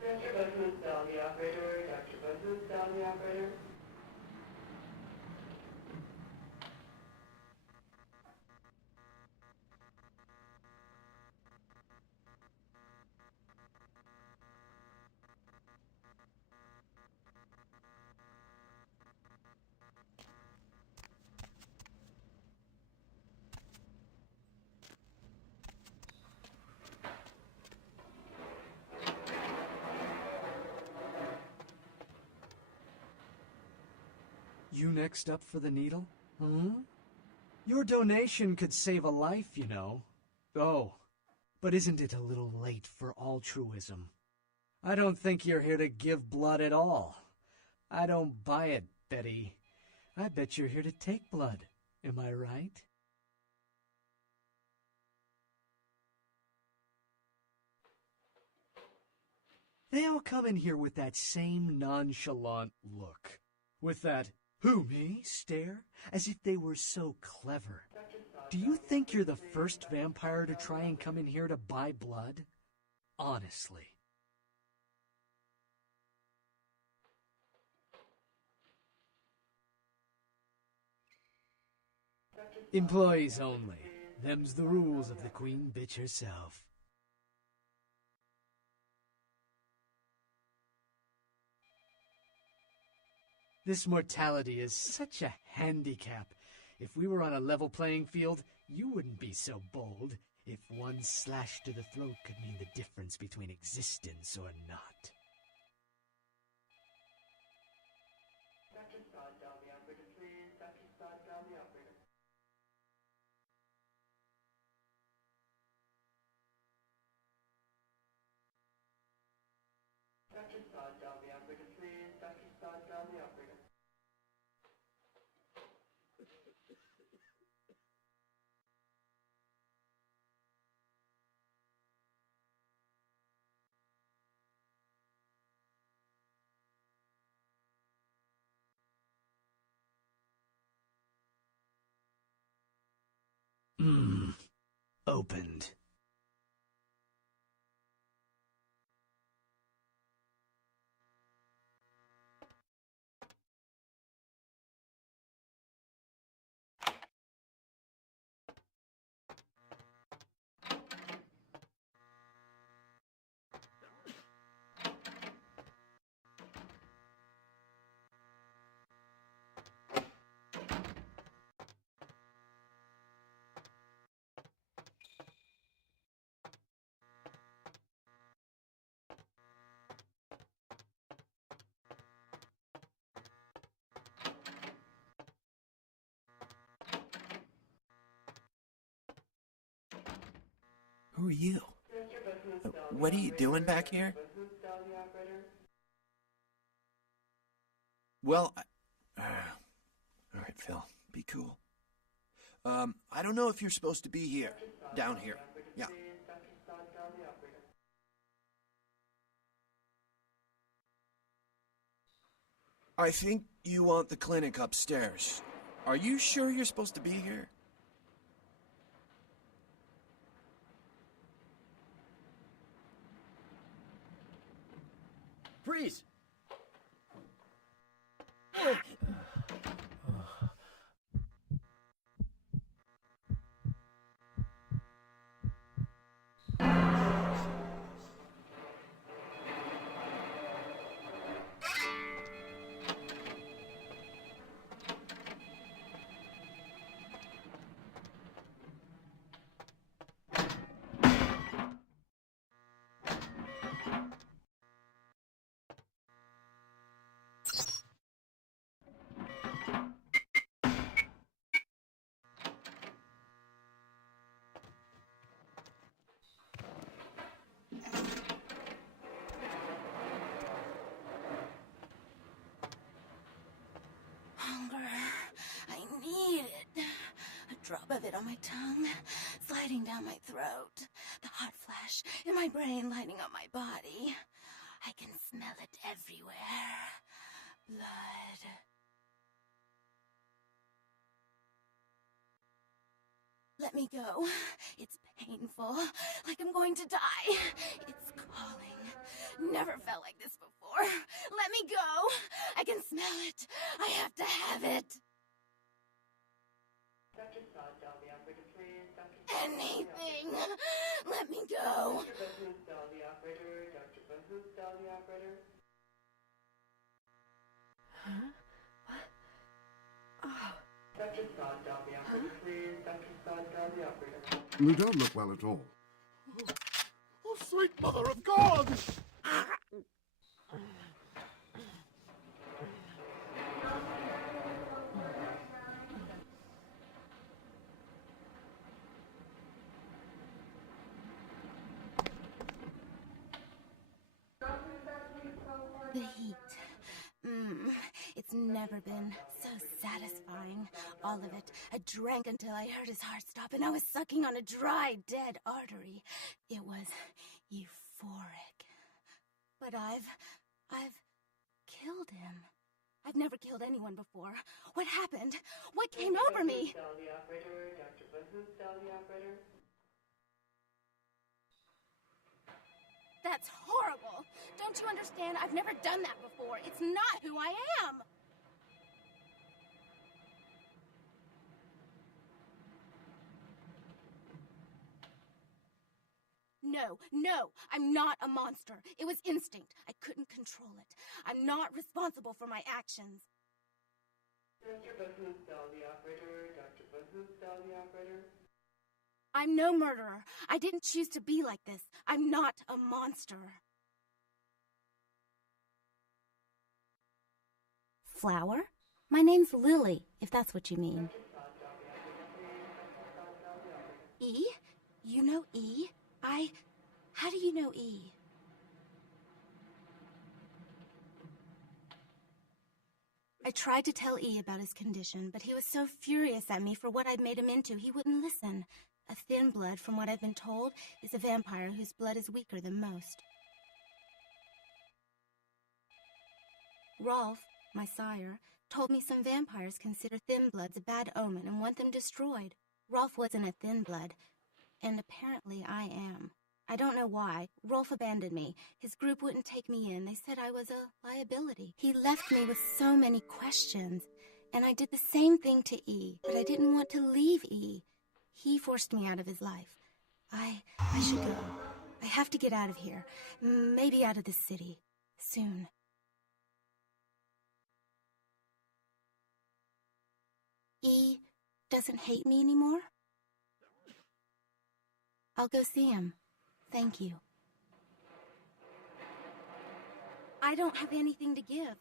Dr. Bunhood, dial the operator. Dr. Bunhood, dial the operator. You next up for the needle? Your donation could save a life, you know. Oh, but isn't it a little late for altruism? I don't think you're here to give blood at all. I don't buy it, Betty. I bet you're here to take blood. Am I right? They all come in here with that same nonchalant look. With that, who, me, stare, as if they were so clever. Do you think you're the first vampire to try and come in here to buy blood? Honestly. Employees only. Them's the rules of the queen bitch herself. This mortality is such a handicap. If we were on a level playing field, you wouldn't be so bold. If one slash to the throat could mean the difference between existence or not. Dr. Scott, dial the operator, please. Dr. Scott, dial the operator. Dr. Scott, dial the operator, please. Dr. Scott, dial the operator. Opened. Who are you? What are you doing back here? Well, all right, Phil, be cool. I don't know if you're supposed to be here. Down here. Yeah. I think you want the clinic upstairs. Are you sure you're supposed to be here? Freeze! Hunger. I need it. A drop of it on my tongue, sliding down my throat. The hot flash in my brain lighting up my body. I can smell it everywhere. Blood. Let me go. It's painful, like I'm going to die. It's calling. Never felt like this before. Let me go. I can smell it. I have to have it. Dr. Scott, dial the operator, please. Anything. Let me go. Dr. Bahoop, dial the operator. Dr. Bahoop, dial the operator. Huh? What? Oh. Dr. Scott, dial the operator, please. Dr. Scott, dial the operator. You don't look well at all. Oh, sweet mother of God! The heat. It's never been so satisfying. All of it. I drank until I heard his heart stop and I was sucking on a dry, dead artery. It was euphoric. But I've killed him. I've never killed anyone before. What happened? What came over me? Dial the operator. Dr. Bahoop, dial the operator. That's horrible. Don't you understand? I've never done that before. It's not who I am. No, I'm not a monster. It was instinct. I couldn't control it. I'm not responsible for my actions. Dr. Bahoop, the operator. Dr. Bahoop, the operator. I'm no murderer. I didn't choose to be like this. I'm not a monster. Flower? My name's Lily, if that's what you mean. E? You know E? How do you know E? I tried to tell E about his condition, but he was so furious at me for what I'd made him into, he wouldn't listen. A thin blood, from what I've been told, is a vampire whose blood is weaker than most. Rolf, my sire, told me some vampires consider thin bloods a bad omen and want them destroyed. Rolf wasn't a thin blood, and apparently I am. I don't know why. Rolf abandoned me. His group wouldn't take me in. They said I was a liability. He left me with so many questions, and I did the same thing to E, but I didn't want to leave E. He forced me out of his life. I should go. I have to get out of here. Maybe out of this city. Soon. E doesn't hate me anymore? I'll go see him. Thank you. I don't have anything to give.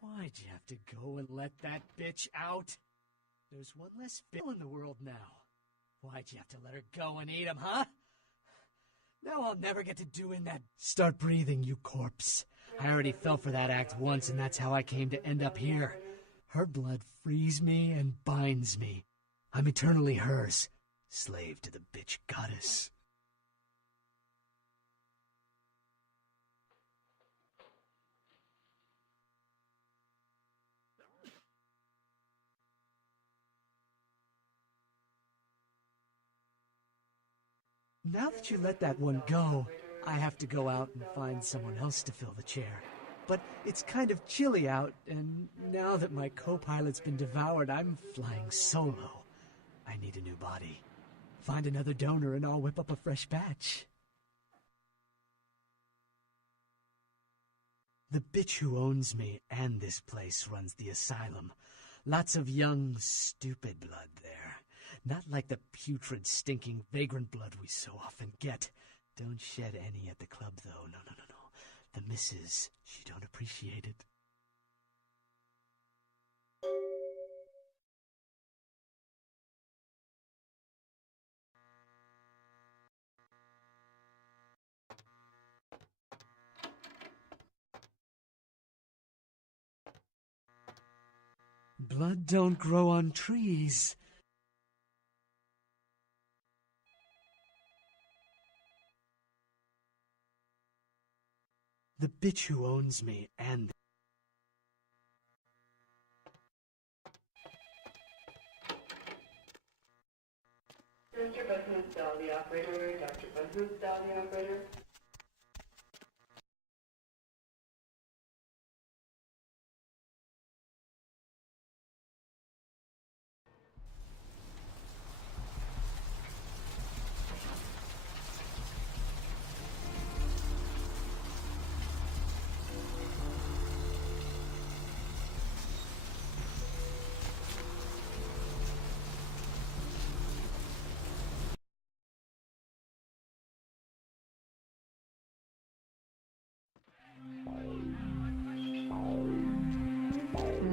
Why'd you have to go and let that bitch out? There's one less Phil in the world now. Why'd you have to let her go and eat him, huh? Now I'll never get to do in that... Start breathing, you corpse. I already fell for that act once, and that's how I came to end up here. Her blood frees me and binds me. I'm eternally hers, slave to the bitch goddess. Now that you let that one go, I have to go out and find someone else to fill the chair. But it's kind of chilly out, and now that my co-pilot's been devoured, I'm flying solo. I need a new body. Find another donor and I'll whip up a fresh batch. The bitch who owns me and this place runs the asylum. Lots of young, stupid blood there. Not like the putrid, stinking, vagrant blood we so often get. Don't shed any at the club, though. No. The missus, she don't appreciate it. Blood don't grow on trees. The bitch who owns me and... Dr. Bahoop, the operator. Dr. Bahoop, the operator.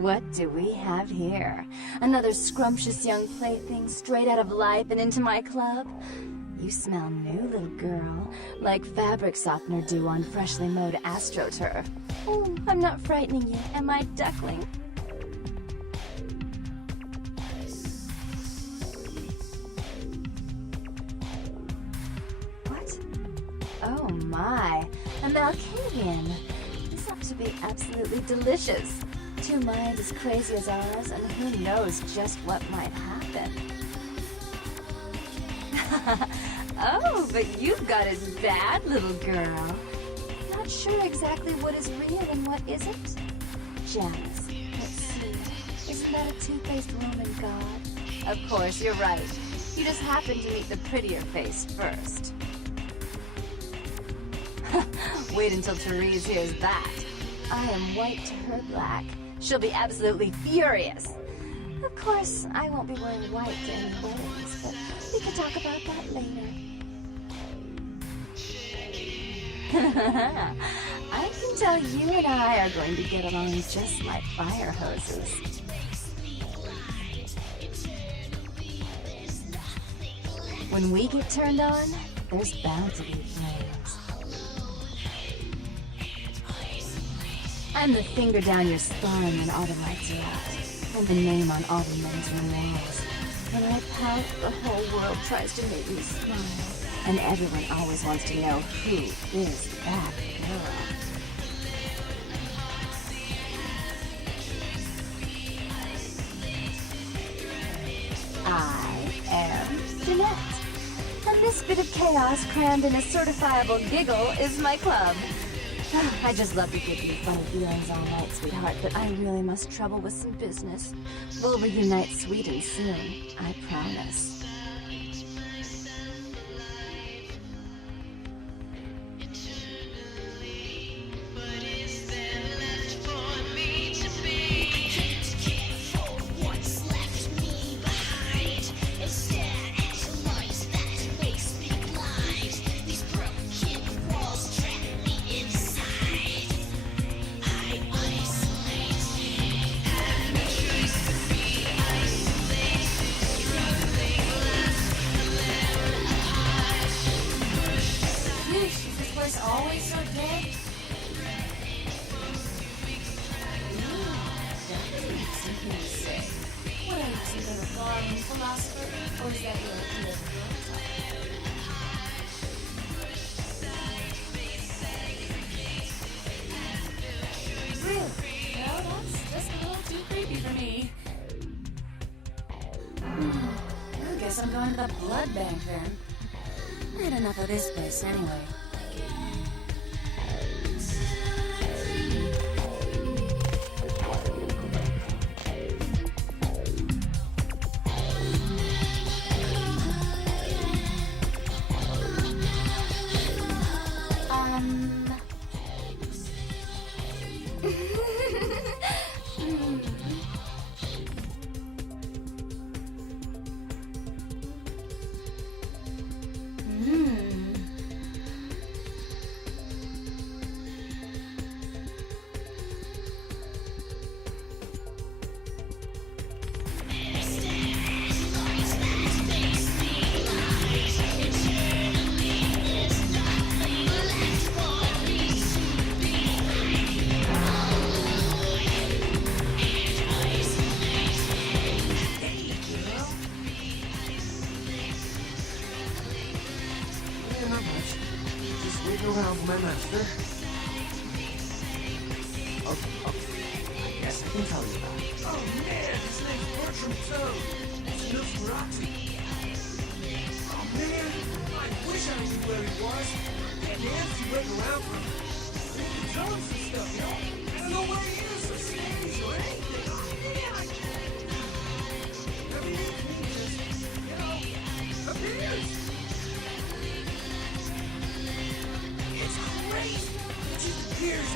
What do we have here? Another scrumptious young plaything straight out of life and into my club? You smell new, little girl, like fabric softener dew on freshly mowed astroturf. Oh, I'm not frightening you, am I, duckling? What? Oh my, a Malkavian. This ought to be absolutely delicious. Two minds as crazy as ours, and who knows just what might happen. Oh, but you've got it bad, little girl. Not sure exactly what is real and what isn't? Janus, let's see. Isn't that a two-faced Roman god? Of course, you're right. You just happened to meet the prettier face first. Wait until Therese hears that. I am white to her black. She'll be absolutely furious. Of course, I won't be wearing white to any weddings, but we could talk about that later. I can tell you and I are going to get along just like fire hoses. When we get turned on, there's bound to be flames. I'm the finger down your spine when all the lights are out. I'm the name on all the men's room walls. When I pout, the whole world tries to make me smile. And everyone always wants to know who is that girl. I am Jeanette. And this bit of chaos crammed in a certifiable giggle is my club. I just love to give you funny feelings all night, sweetheart, but I really must trouble with some business. We'll reunite sweet and soon, I promise. Always so big? What are you, some kind of Darwin philosopher? Or is that your idea of the really? No, that's just a little too creepy for me. I guess I'm going to the blood bank then. I had enough of this place anyway. Around for my master. Okay. I guess I can tell you about it. Oh man, his name's Bertram Toad. It's Nosferatu. Oh man, I wish I knew where he was. Can't Nancy wait around for him. You can tell him some stuff, you know? I don't know where he is or stays or anything. Oh man, I can't. Everything just, appears. It just appears.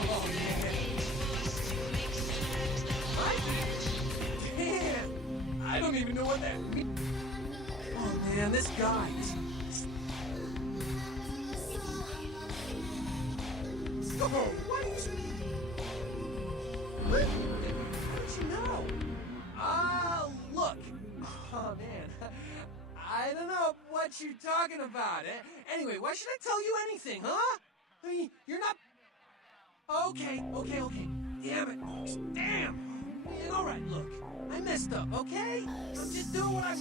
Oh, man. What? Damn. I don't even know what that means. Oh, man, this guy is... Oh, what is... What? How'd you know? Look. Oh, man. I don't know what you're talking about. Anyway, why should I tell you anything, huh? I mean, you're not... Okay. Damn it. Damn. Man, all right, look. I messed up, okay? I'm just doing what I'm...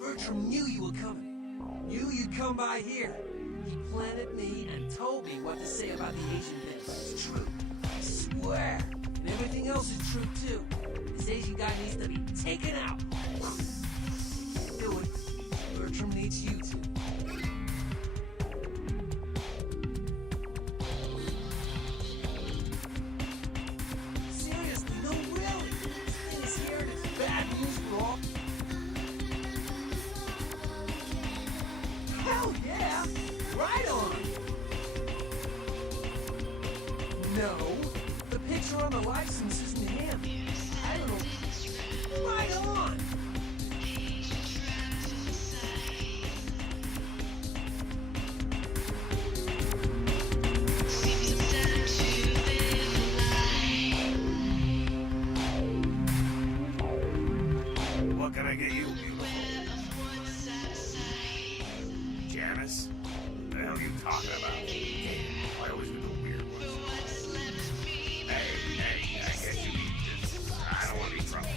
Bertram knew you were coming. Knew you'd come by here. He planted me and told me what to say about the Asian bit. It's true. I swear. And everything else is true, too. This Asian guy needs to be taken out. Do it. Bertram needs you to. Seriously, no, really. This thing is here and it's bad news for No, the picture on the license isn't him. I don't know. Right on! What can I get you, beautiful? Janice? What the hell are you talking about? I always do the weird ones. Hey, I guess you need this. I don't want any trouble.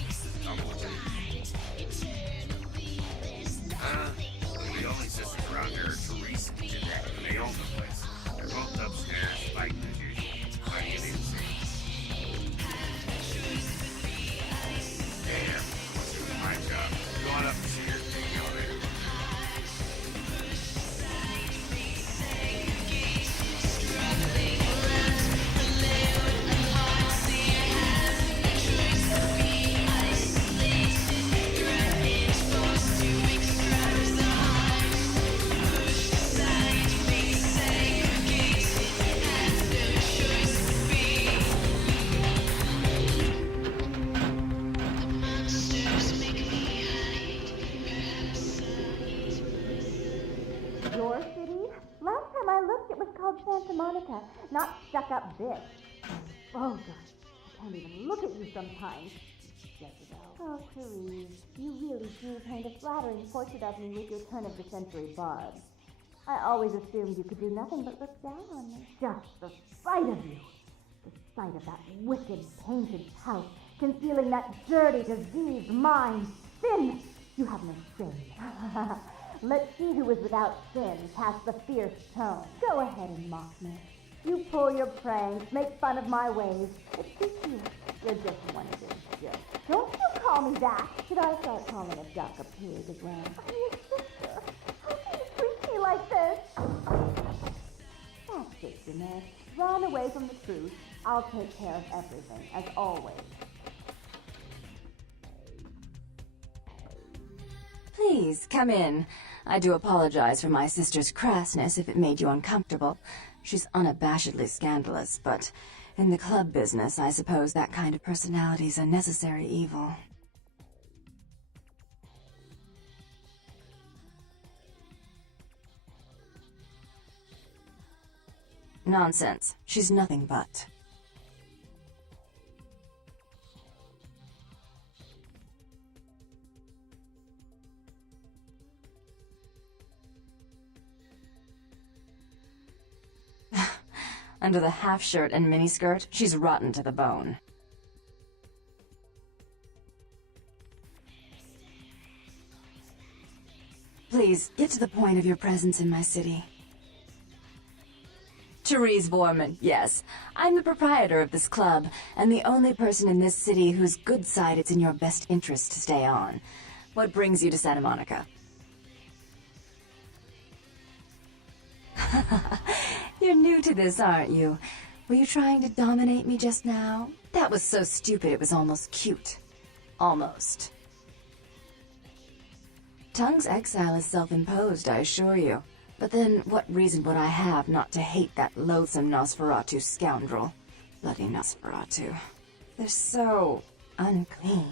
Tell me what you need. Huh? Well, the only sisters around here are Teresa and Jeanette, and they own the place. They're both upstairs fighting as usual. What do you need to see? Damn, what's doing my job? Go on up and see her in the elevator. Your city? Last time I looked, it was called Santa Monica, not stuck-up bitch. Oh, God, I can't even look at you sometimes. Jezebel. Oh, Therese, you really do paint a flattering portrait of me with your turn-of-the-century barbs. I always assumed you could do nothing but look down on me. Just the sight of you. The sight of that wicked, painted house, concealing that dirty, diseased mind. Sin! You have no shame. Let's see who is without sin past the fierce tone. Go ahead and mock me. You pull your pranks, make fun of my ways. It suits you. You're just one big jerk. Don't you call me that. Should I start calling a duck a pig as well? I'm your sister. How can you treat me like this? That's it, Jeanette. Run away from the truth. I'll take care of everything, as always. Please, come in. I do apologize for my sister's crassness if it made you uncomfortable. She's unabashedly scandalous, but in the club business, I suppose that kind of personality's a necessary evil. Nonsense. She's nothing but. Under the half-shirt and miniskirt, she's rotten to the bone. Please, get to the point of your presence in my city. Therese Vorman, yes. I'm the proprietor of this club, and the only person in this city whose good side it's in your best interest to stay on. What brings you to Santa Monica? You're new to this, aren't you? Were you trying to dominate me just now? That was so stupid it was almost cute. Almost. Tongue's exile is self-imposed, I assure you. But then, what reason would I have not to hate that loathsome Nosferatu scoundrel? Bloody Nosferatu. They're so unclean.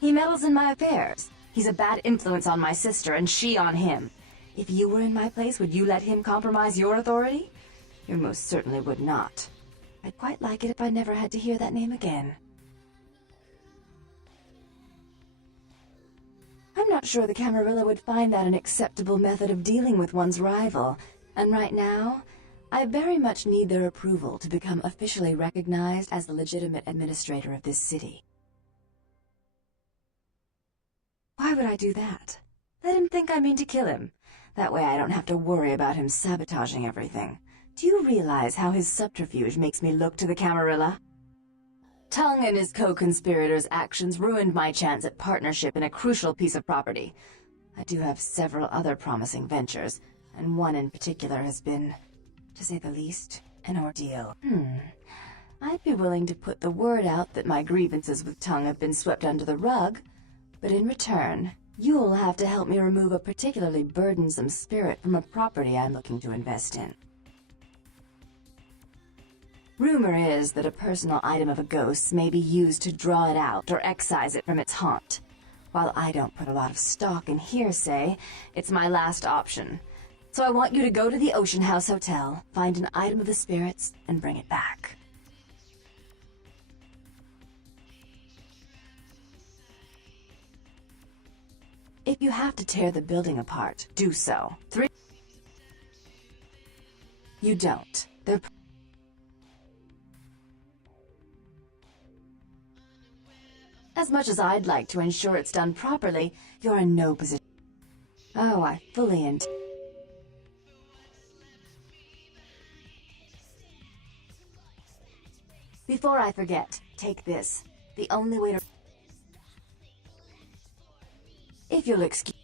He meddles in my affairs. He's a bad influence on my sister, and she on him. If you were in my place, would you let him compromise your authority? You most certainly would not. I'd quite like it if I never had to hear that name again. I'm not sure the Camarilla would find that an acceptable method of dealing with one's rival, and right now, I very much need their approval to become officially recognized as the legitimate administrator of this city. Why would I do that? Let him think I mean to kill him. That way I don't have to worry about him sabotaging everything. Do you realize how his subterfuge makes me look to the Camarilla? Tongue and his co-conspirators' actions ruined my chance at partnership in a crucial piece of property. I do have several other promising ventures, and one in particular has been, to say the least, an ordeal. I'd be willing to put the word out that my grievances with Tongue have been swept under the rug, but in return, You'll have to help me remove a particularly burdensome spirit from a property I'm looking to invest in. Rumor is that a personal item of a ghost's may be used to draw it out or excise it from its haunt. While I don't put a lot of stock in hearsay, it's my last option. So I want you to go to the Ocean House Hotel, find an item of the spirits, and bring it back. If you have to tear the building apart, do so. 3. You don't. They're... As much as I'd like to ensure it's done properly, you're in no position. Oh, I fully Before I forget, take this. The only way to... If you'll excuse...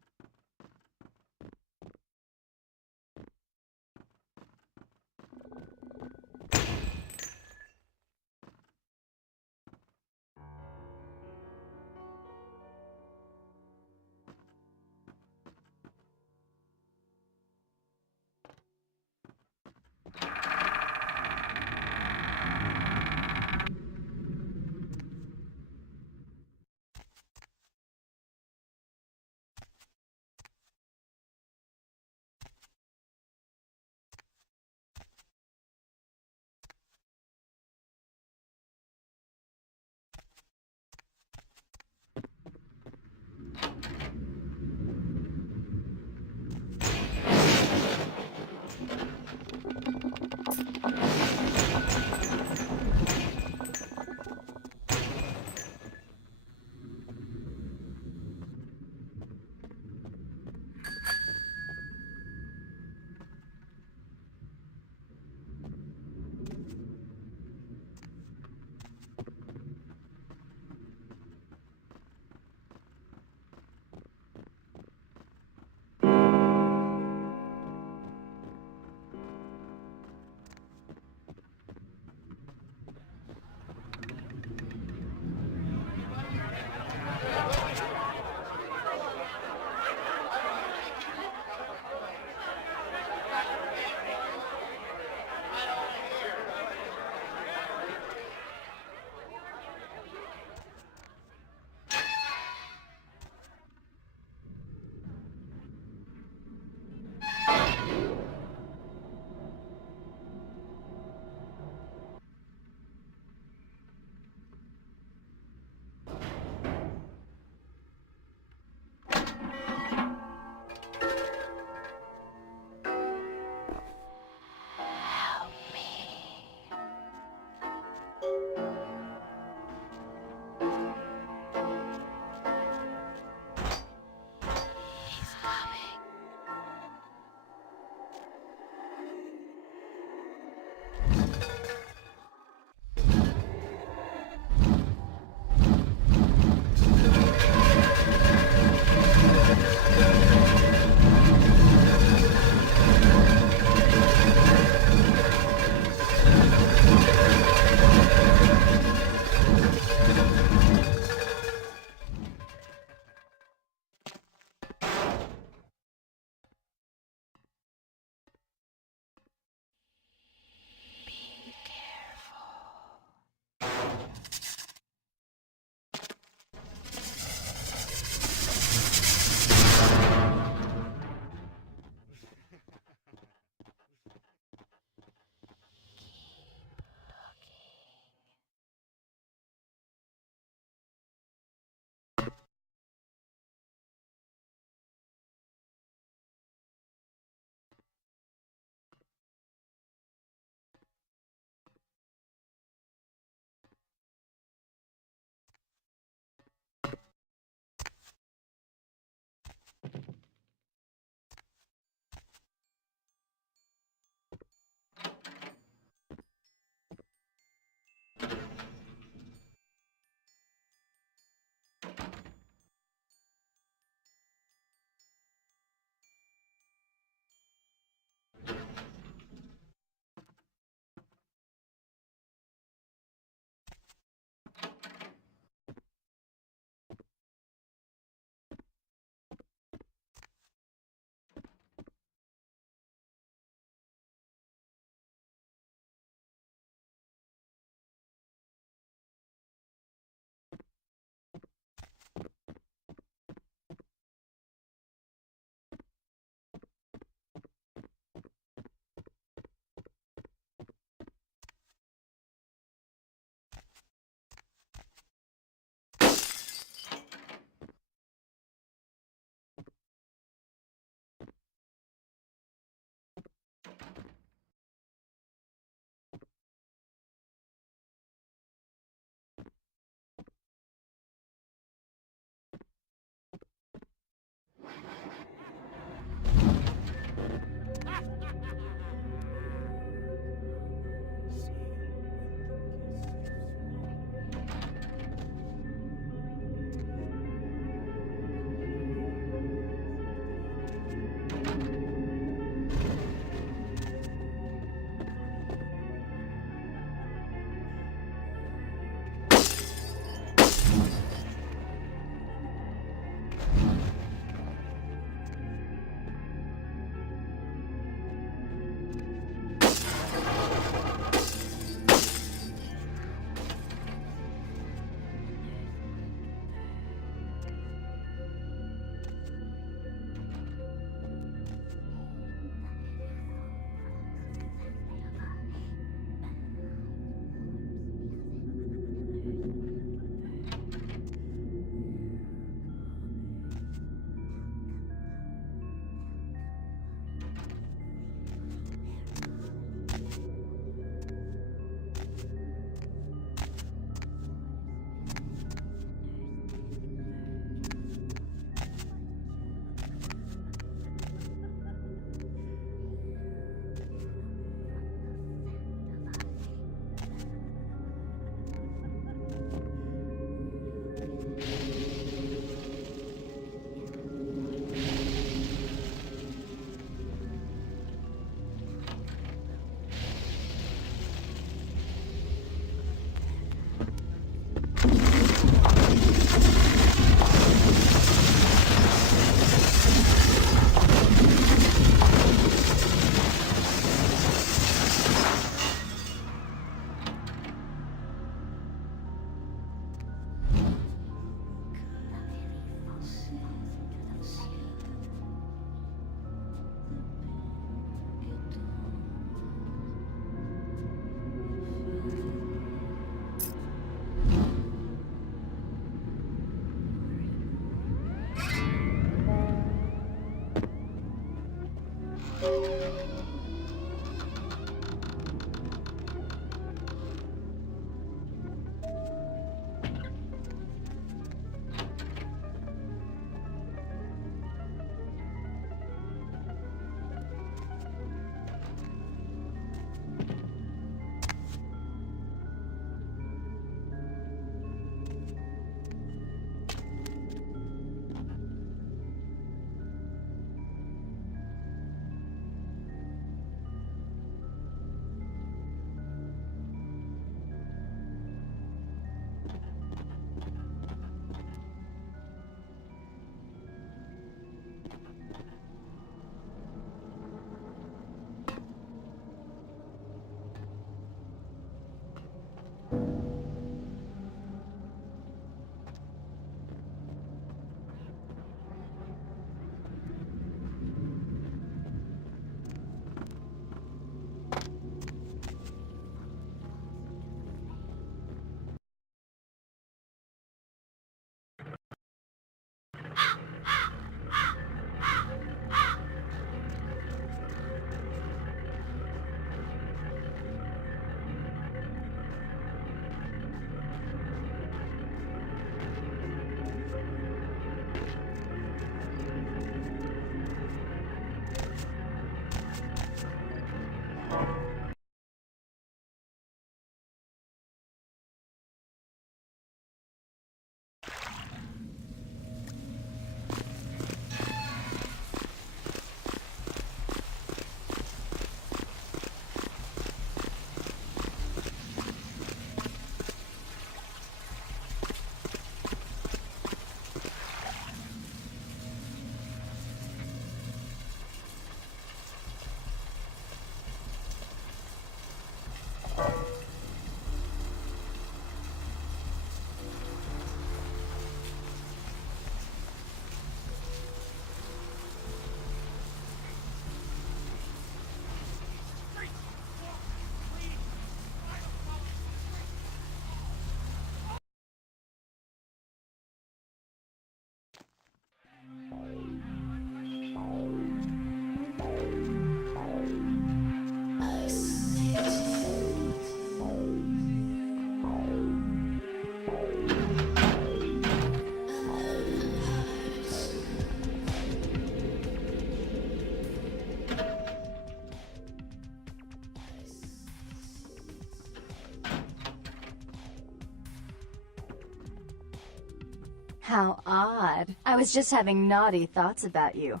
How odd. I was just having naughty thoughts about you.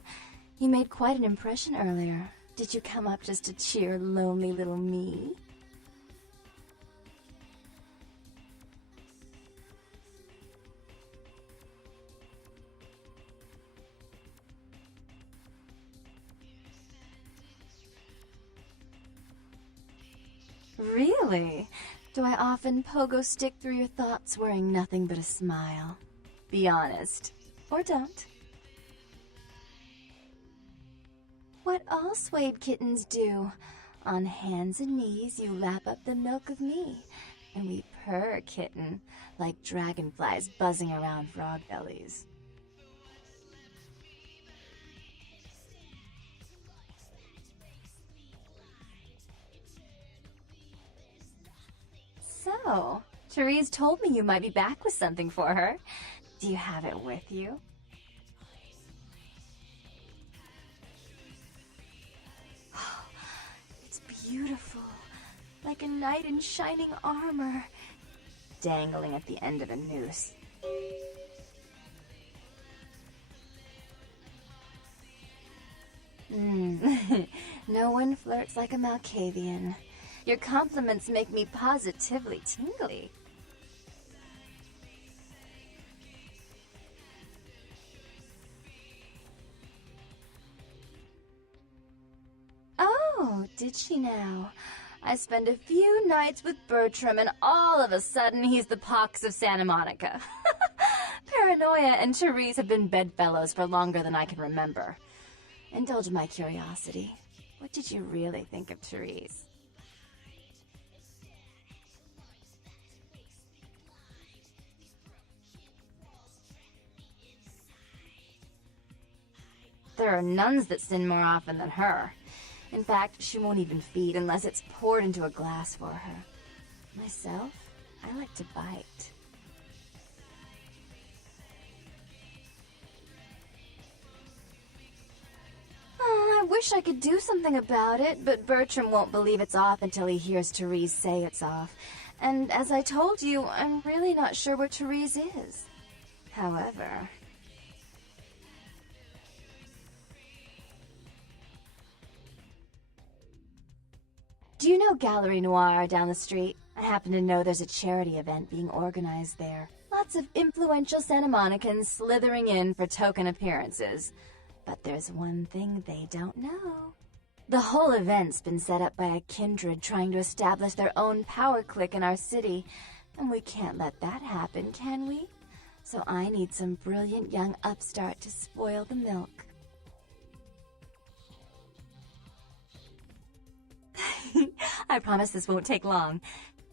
You made quite an impression earlier. Did you come up just to cheer lonely little me? Really? Do I often pogo stick through your thoughts wearing nothing but a smile? Be honest. Or don't. What all swayed kittens do. On hands and knees you lap up the milk of me, and we purr, kitten, like dragonflies buzzing around frog bellies. So, Therese told me you might be back with something for her. Do you have it with you? It's beautiful, like a knight in shining armor, dangling at the end of a noose. No one flirts like a Malkavian. Your compliments make me positively tingly. Oh, did she now? I spend a few nights with Bertram and all of a sudden he's the pox of Santa Monica. Paranoia and Therese have been bedfellows for longer than I can remember. Indulge my curiosity. What did you really think of Therese? there are nuns that sin more often than her. In fact, she won't even feed unless it's poured into a glass for her. Myself, I like to bite. Oh, I wish I could do something about it, but Bertram won't believe it's off until he hears Therese say it's off. And as I told you, I'm really not sure where Therese is. However... Do you know Gallery Noir down the street? I happen to know there's a charity event being organized there. Lots of influential Santa Monicans slithering in for token appearances. But there's one thing they don't know. The whole event's been set up by a kindred trying to establish their own power clique in our city, and we can't let that happen, can we? So I need some brilliant young upstart to spoil the milk. I promise this won't take long.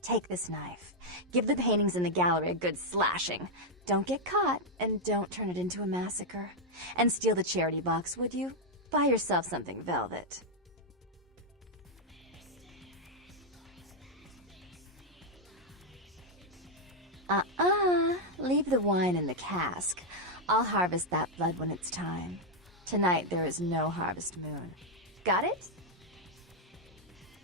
Take this knife. Give the paintings in the gallery a good slashing. Don't get caught, and don't turn it into a massacre. And steal the charity box, would you? Buy yourself something velvet. Leave the wine in the cask. I'll harvest that blood when it's time. Tonight there is no harvest moon. Got it?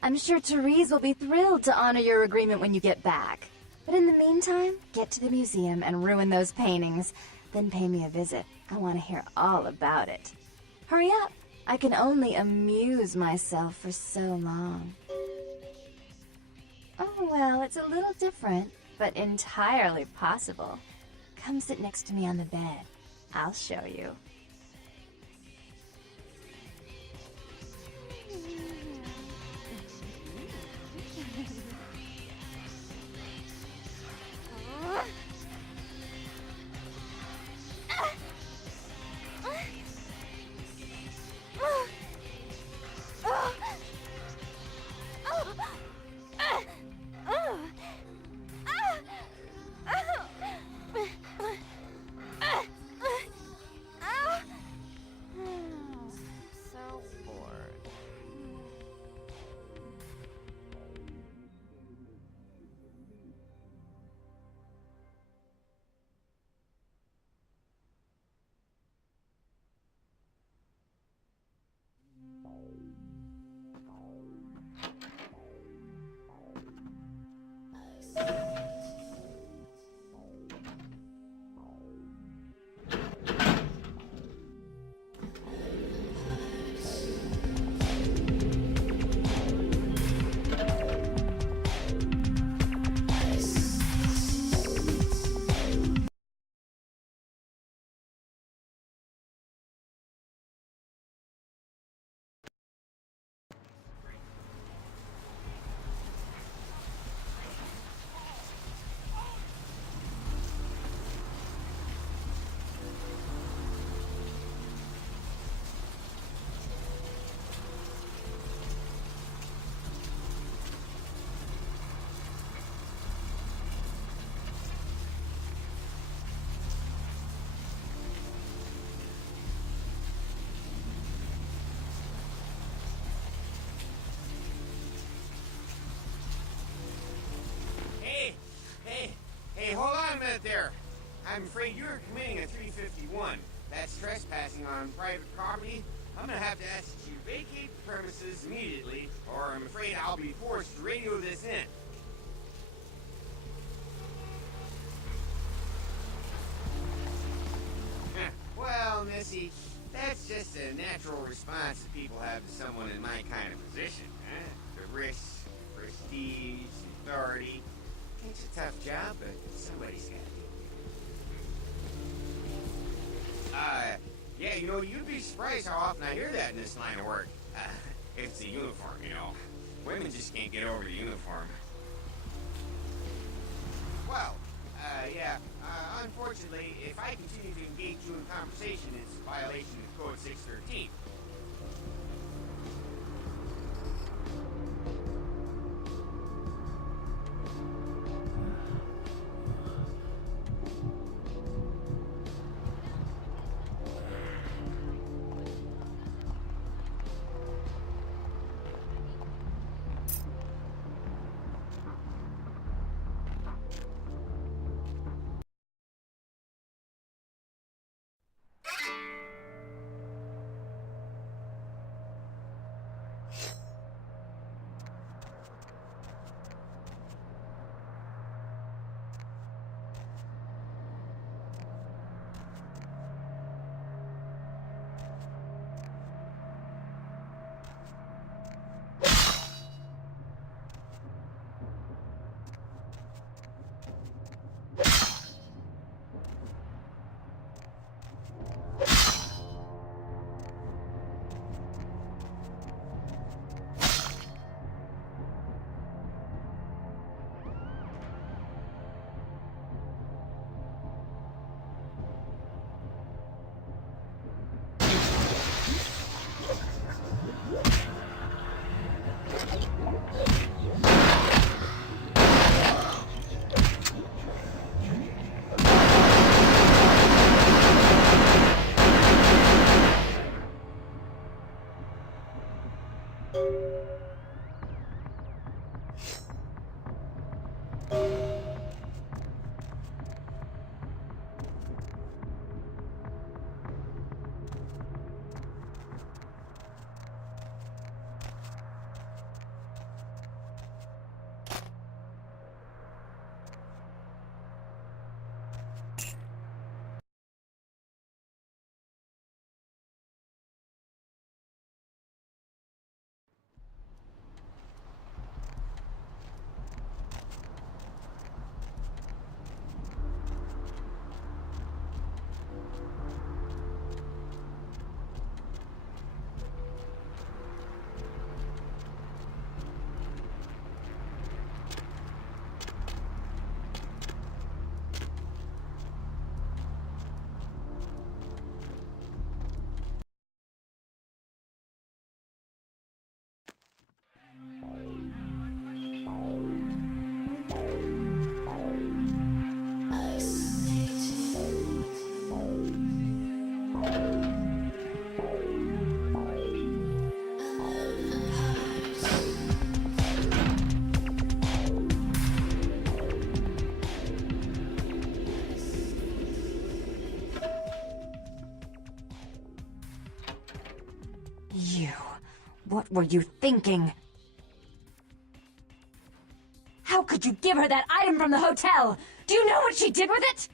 I'm sure Therese will be thrilled to honor your agreement when you get back. But in the meantime, get to the museum and ruin those paintings. Then pay me a visit. I want to hear all about it. Hurry up. I can only amuse myself for so long. Oh, well, it's a little different, but entirely possible. Come sit next to me on the bed. I'll show you. Hey, hold on a minute there. I'm afraid you're committing a 351. That's trespassing on private property. I'm gonna have to ask you to vacate the premises immediately, or I'm afraid I'll be forced to radio this in. Well, Missy, that's just a natural response that people have to someone in my kind of position. The risk, prestige, authority. It's a tough job, but somebody's got to. Yeah, you know, you'd be surprised how often I hear that in this line of work. It's the uniform, you know. Women just can't get over the uniform. Well, yeah, unfortunately, if I continue to engage you in conversation, it's a violation of Code 613. You. What were you thinking? How could you give her that item from the hotel? Do you know what she did with it?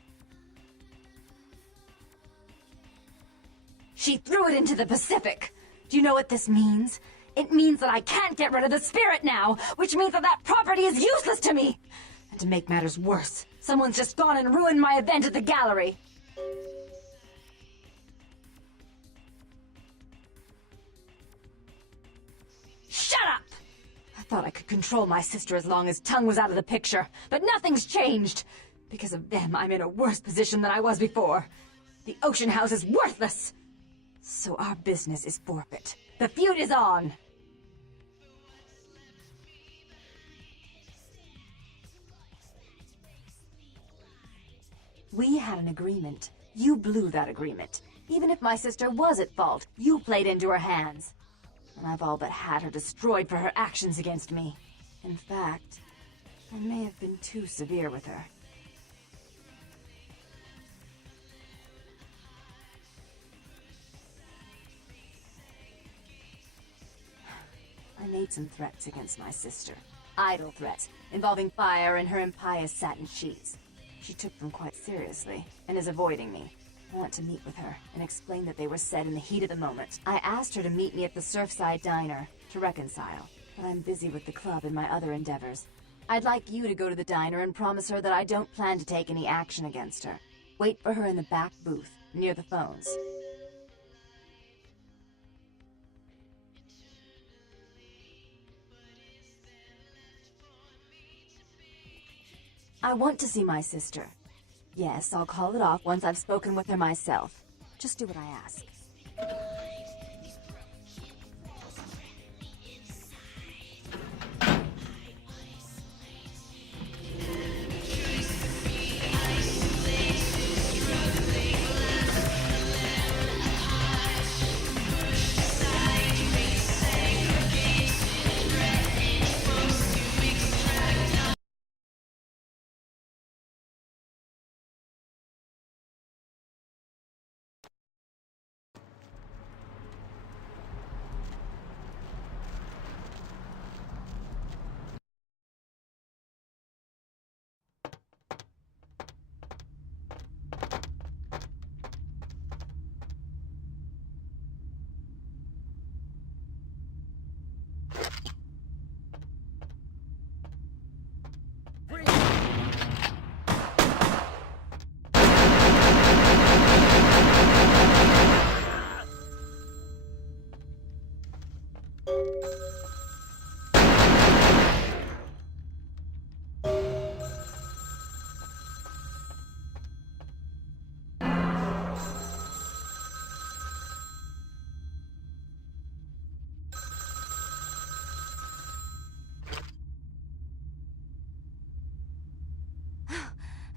She threw it into the Pacific. Do you know what this means? It means that I can't get rid of the spirit now, which means that that property is useless to me. And to make matters worse, someone's just gone and ruined my event at the gallery. Shut up! I thought I could control my sister as long as Tongue was out of the picture, but nothing's changed. Because of them, I'm in a worse position than I was before. The Ocean House is worthless. So our business is forfeit. The feud is on. We had an agreement. You blew that agreement. Even if my sister was at fault, you played into her hands. And I've all but had her destroyed for her actions against me. In fact, I may have been too severe with her. I made some threats against my sister. Idle threats, involving fire and her impious satin sheets. She took them quite seriously, and is avoiding me. I want to meet with her, and explain that they were said in the heat of the moment. I asked her to meet me at the Surfside Diner, to reconcile, but I'm busy with the club and my other endeavors. I'd like you to go to the diner and promise her that I don't plan to take any action against her. Wait for her in the back booth, near the phones. I want to see my sister. Yes, I'll call it off once I've spoken with her myself. Just do what I ask.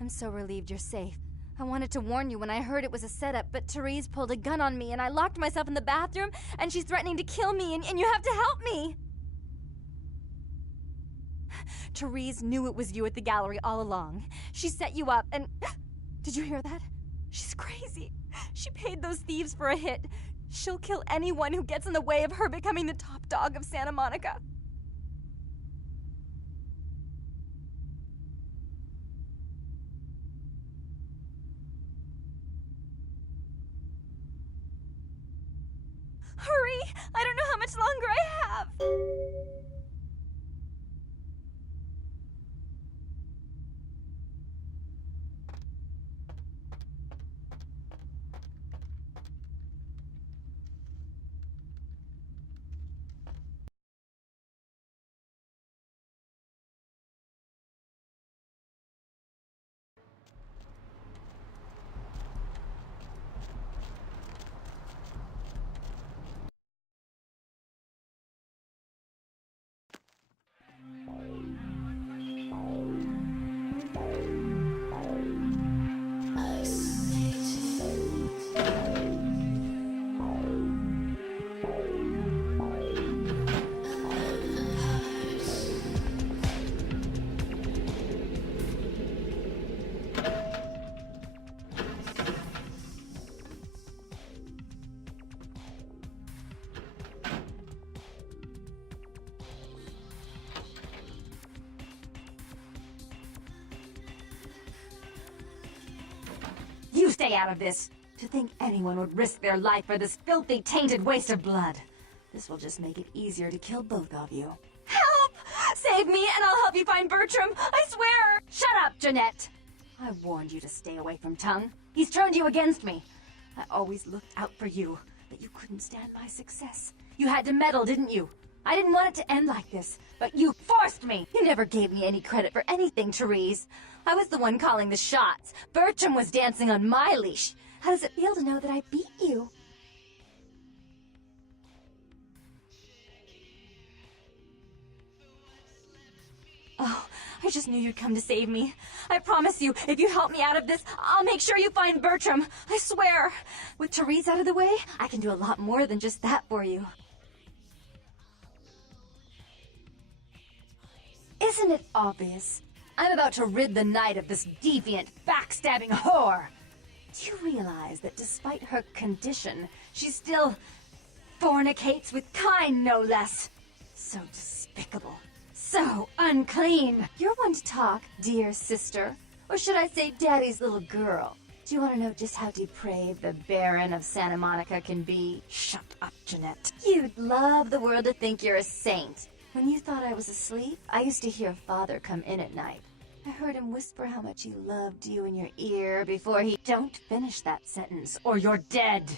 I'm so relieved you're safe. I wanted to warn you when I heard it was a setup, but Therese pulled a gun on me and I locked myself in the bathroom and she's threatening to kill me and you have to help me! Therese knew it was you at the gallery all along. She set you up and... Did you hear that? She's crazy. She paid those thieves for a hit. She'll kill anyone who gets in the way of her becoming the top dog of Santa Monica. Hurry! I don't know how much longer I have! You stay out of this! To think anyone would risk their life for this filthy, tainted waste of blood. This will just make it easier to kill both of you. Help! Save me and I'll help you find Bertram! I swear! Shut up, Jeanette! I warned you to stay away from Tongue. He's turned you against me. I always looked out for you, but you couldn't stand my success. You had to meddle, didn't you? I didn't want it to end like this, but you forced me! You never gave me any credit for anything, Therese. I was the one calling the shots. Bertram was dancing on my leash. How does it feel to know that I beat you? Oh, I just knew you'd come to save me. I promise you, if you help me out of this, I'll make sure you find Bertram. I swear. With Therese out of the way, I can do a lot more than just that for you. Isn't it obvious? I'm about to rid the night of this deviant, backstabbing whore. Do you realize that despite her condition, she still fornicates with kind, no less? So despicable. So unclean. You're one to talk, dear sister. Or should I say daddy's little girl? Do you want to know just how depraved the Baron of Santa Monica can be? Shut up, Jeanette. You'd love the world to think you're a saint. When you thought I was asleep, I used to hear Father come in at night. I heard him whisper how much he loved you in your ear before he... Don't finish that sentence, or you're dead!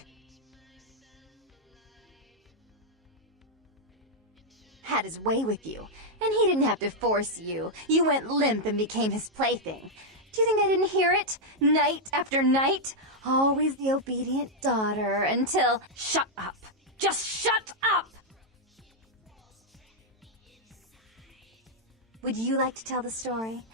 Had his way with you, and he didn't have to force you. You went limp and became his plaything. Do you think I didn't hear it? Night after night? Always the obedient daughter, until... Shut up! Just shut up! Would you like to tell the story?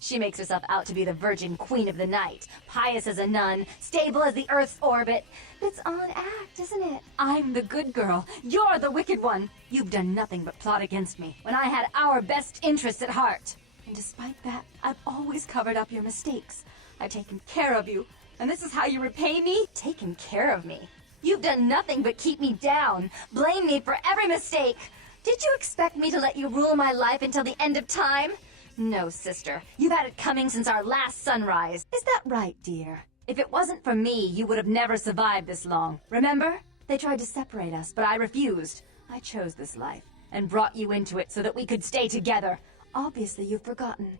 She makes herself out to be the virgin queen of the night, pious as a nun, stable as the Earth's orbit. It's all an act, isn't it? I'm the good girl. You're the wicked one. You've done nothing but plot against me when I had our best interests at heart. And despite that, I've always covered up your mistakes. I've taken care of you. And this is how you repay me? Taken care of me. You've done nothing but keep me down, blame me for every mistake. Did you expect me to let you rule my life until the end of time? No, sister. You've had it coming since our last sunrise. Is that right, dear? If it wasn't for me, you would have never survived this long. Remember? They tried to separate us, but I refused. I chose this life, and brought you into it so that we could stay together. Obviously, you've forgotten.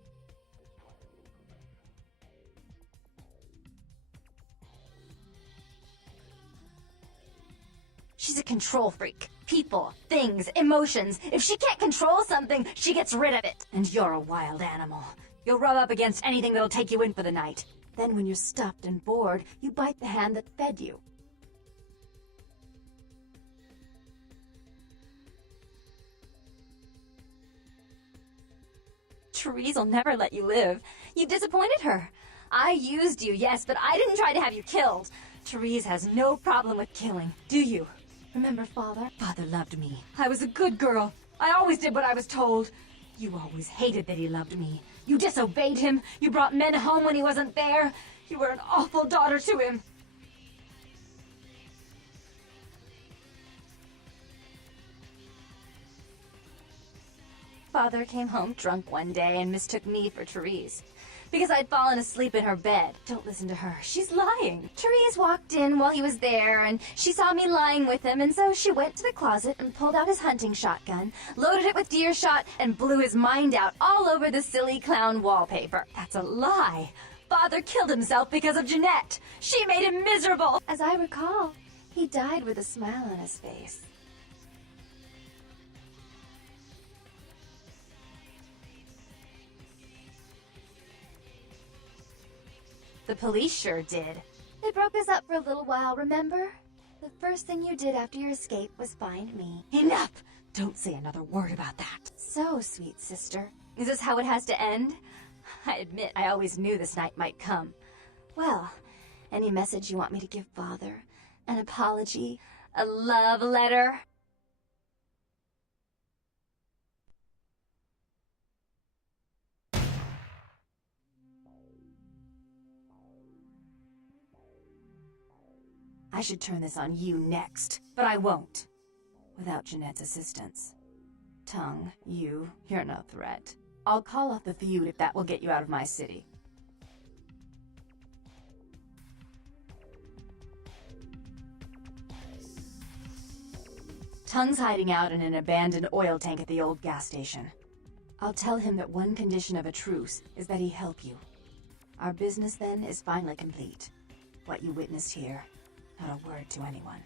She's a control freak. People, things, emotions. If she can't control something, she gets rid of it. And you're a wild animal. You'll rub up against anything that'll take you in for the night. Then when you're stuffed and bored, you bite the hand that fed you. Therese will never let you live. You disappointed her. I used you, yes, but I didn't try to have you killed. Therese has no problem with killing, do you? Remember Father? Father loved me. I was a good girl. I always did what I was told. You always hated that he loved me. You disobeyed him. You brought men home when he wasn't there. You were an awful daughter to him. Father came home drunk one day and mistook me for Therese. Because I'd fallen asleep in her bed. Don't listen to her. She's lying. Therese walked in while he was there, and she saw me lying with him, and so she went to the closet and pulled out his hunting shotgun, loaded it with deer shot, and blew his mind out all over the silly clown wallpaper. That's a lie. Father killed himself because of Jeanette. She made him miserable. As I recall, he died with a smile on his face. The police sure did. They broke us up for a little while, remember? The first thing you did after your escape was find me. Enough! Don't say another word about that. So, sweet sister, is this how it has to end? I admit I always knew this night might come. Well, any message you want me to give Father? An apology? A love letter? I should turn this on you next, but I won't. Without Jeanette's assistance. Tongue, you're no threat. I'll call off the feud if that will get you out of my city. Tongue's hiding out in an abandoned oil tank at the old gas station. I'll tell him that one condition of a truce is that he help you. Our business then is finally complete. What you witnessed here, not a word to anyone.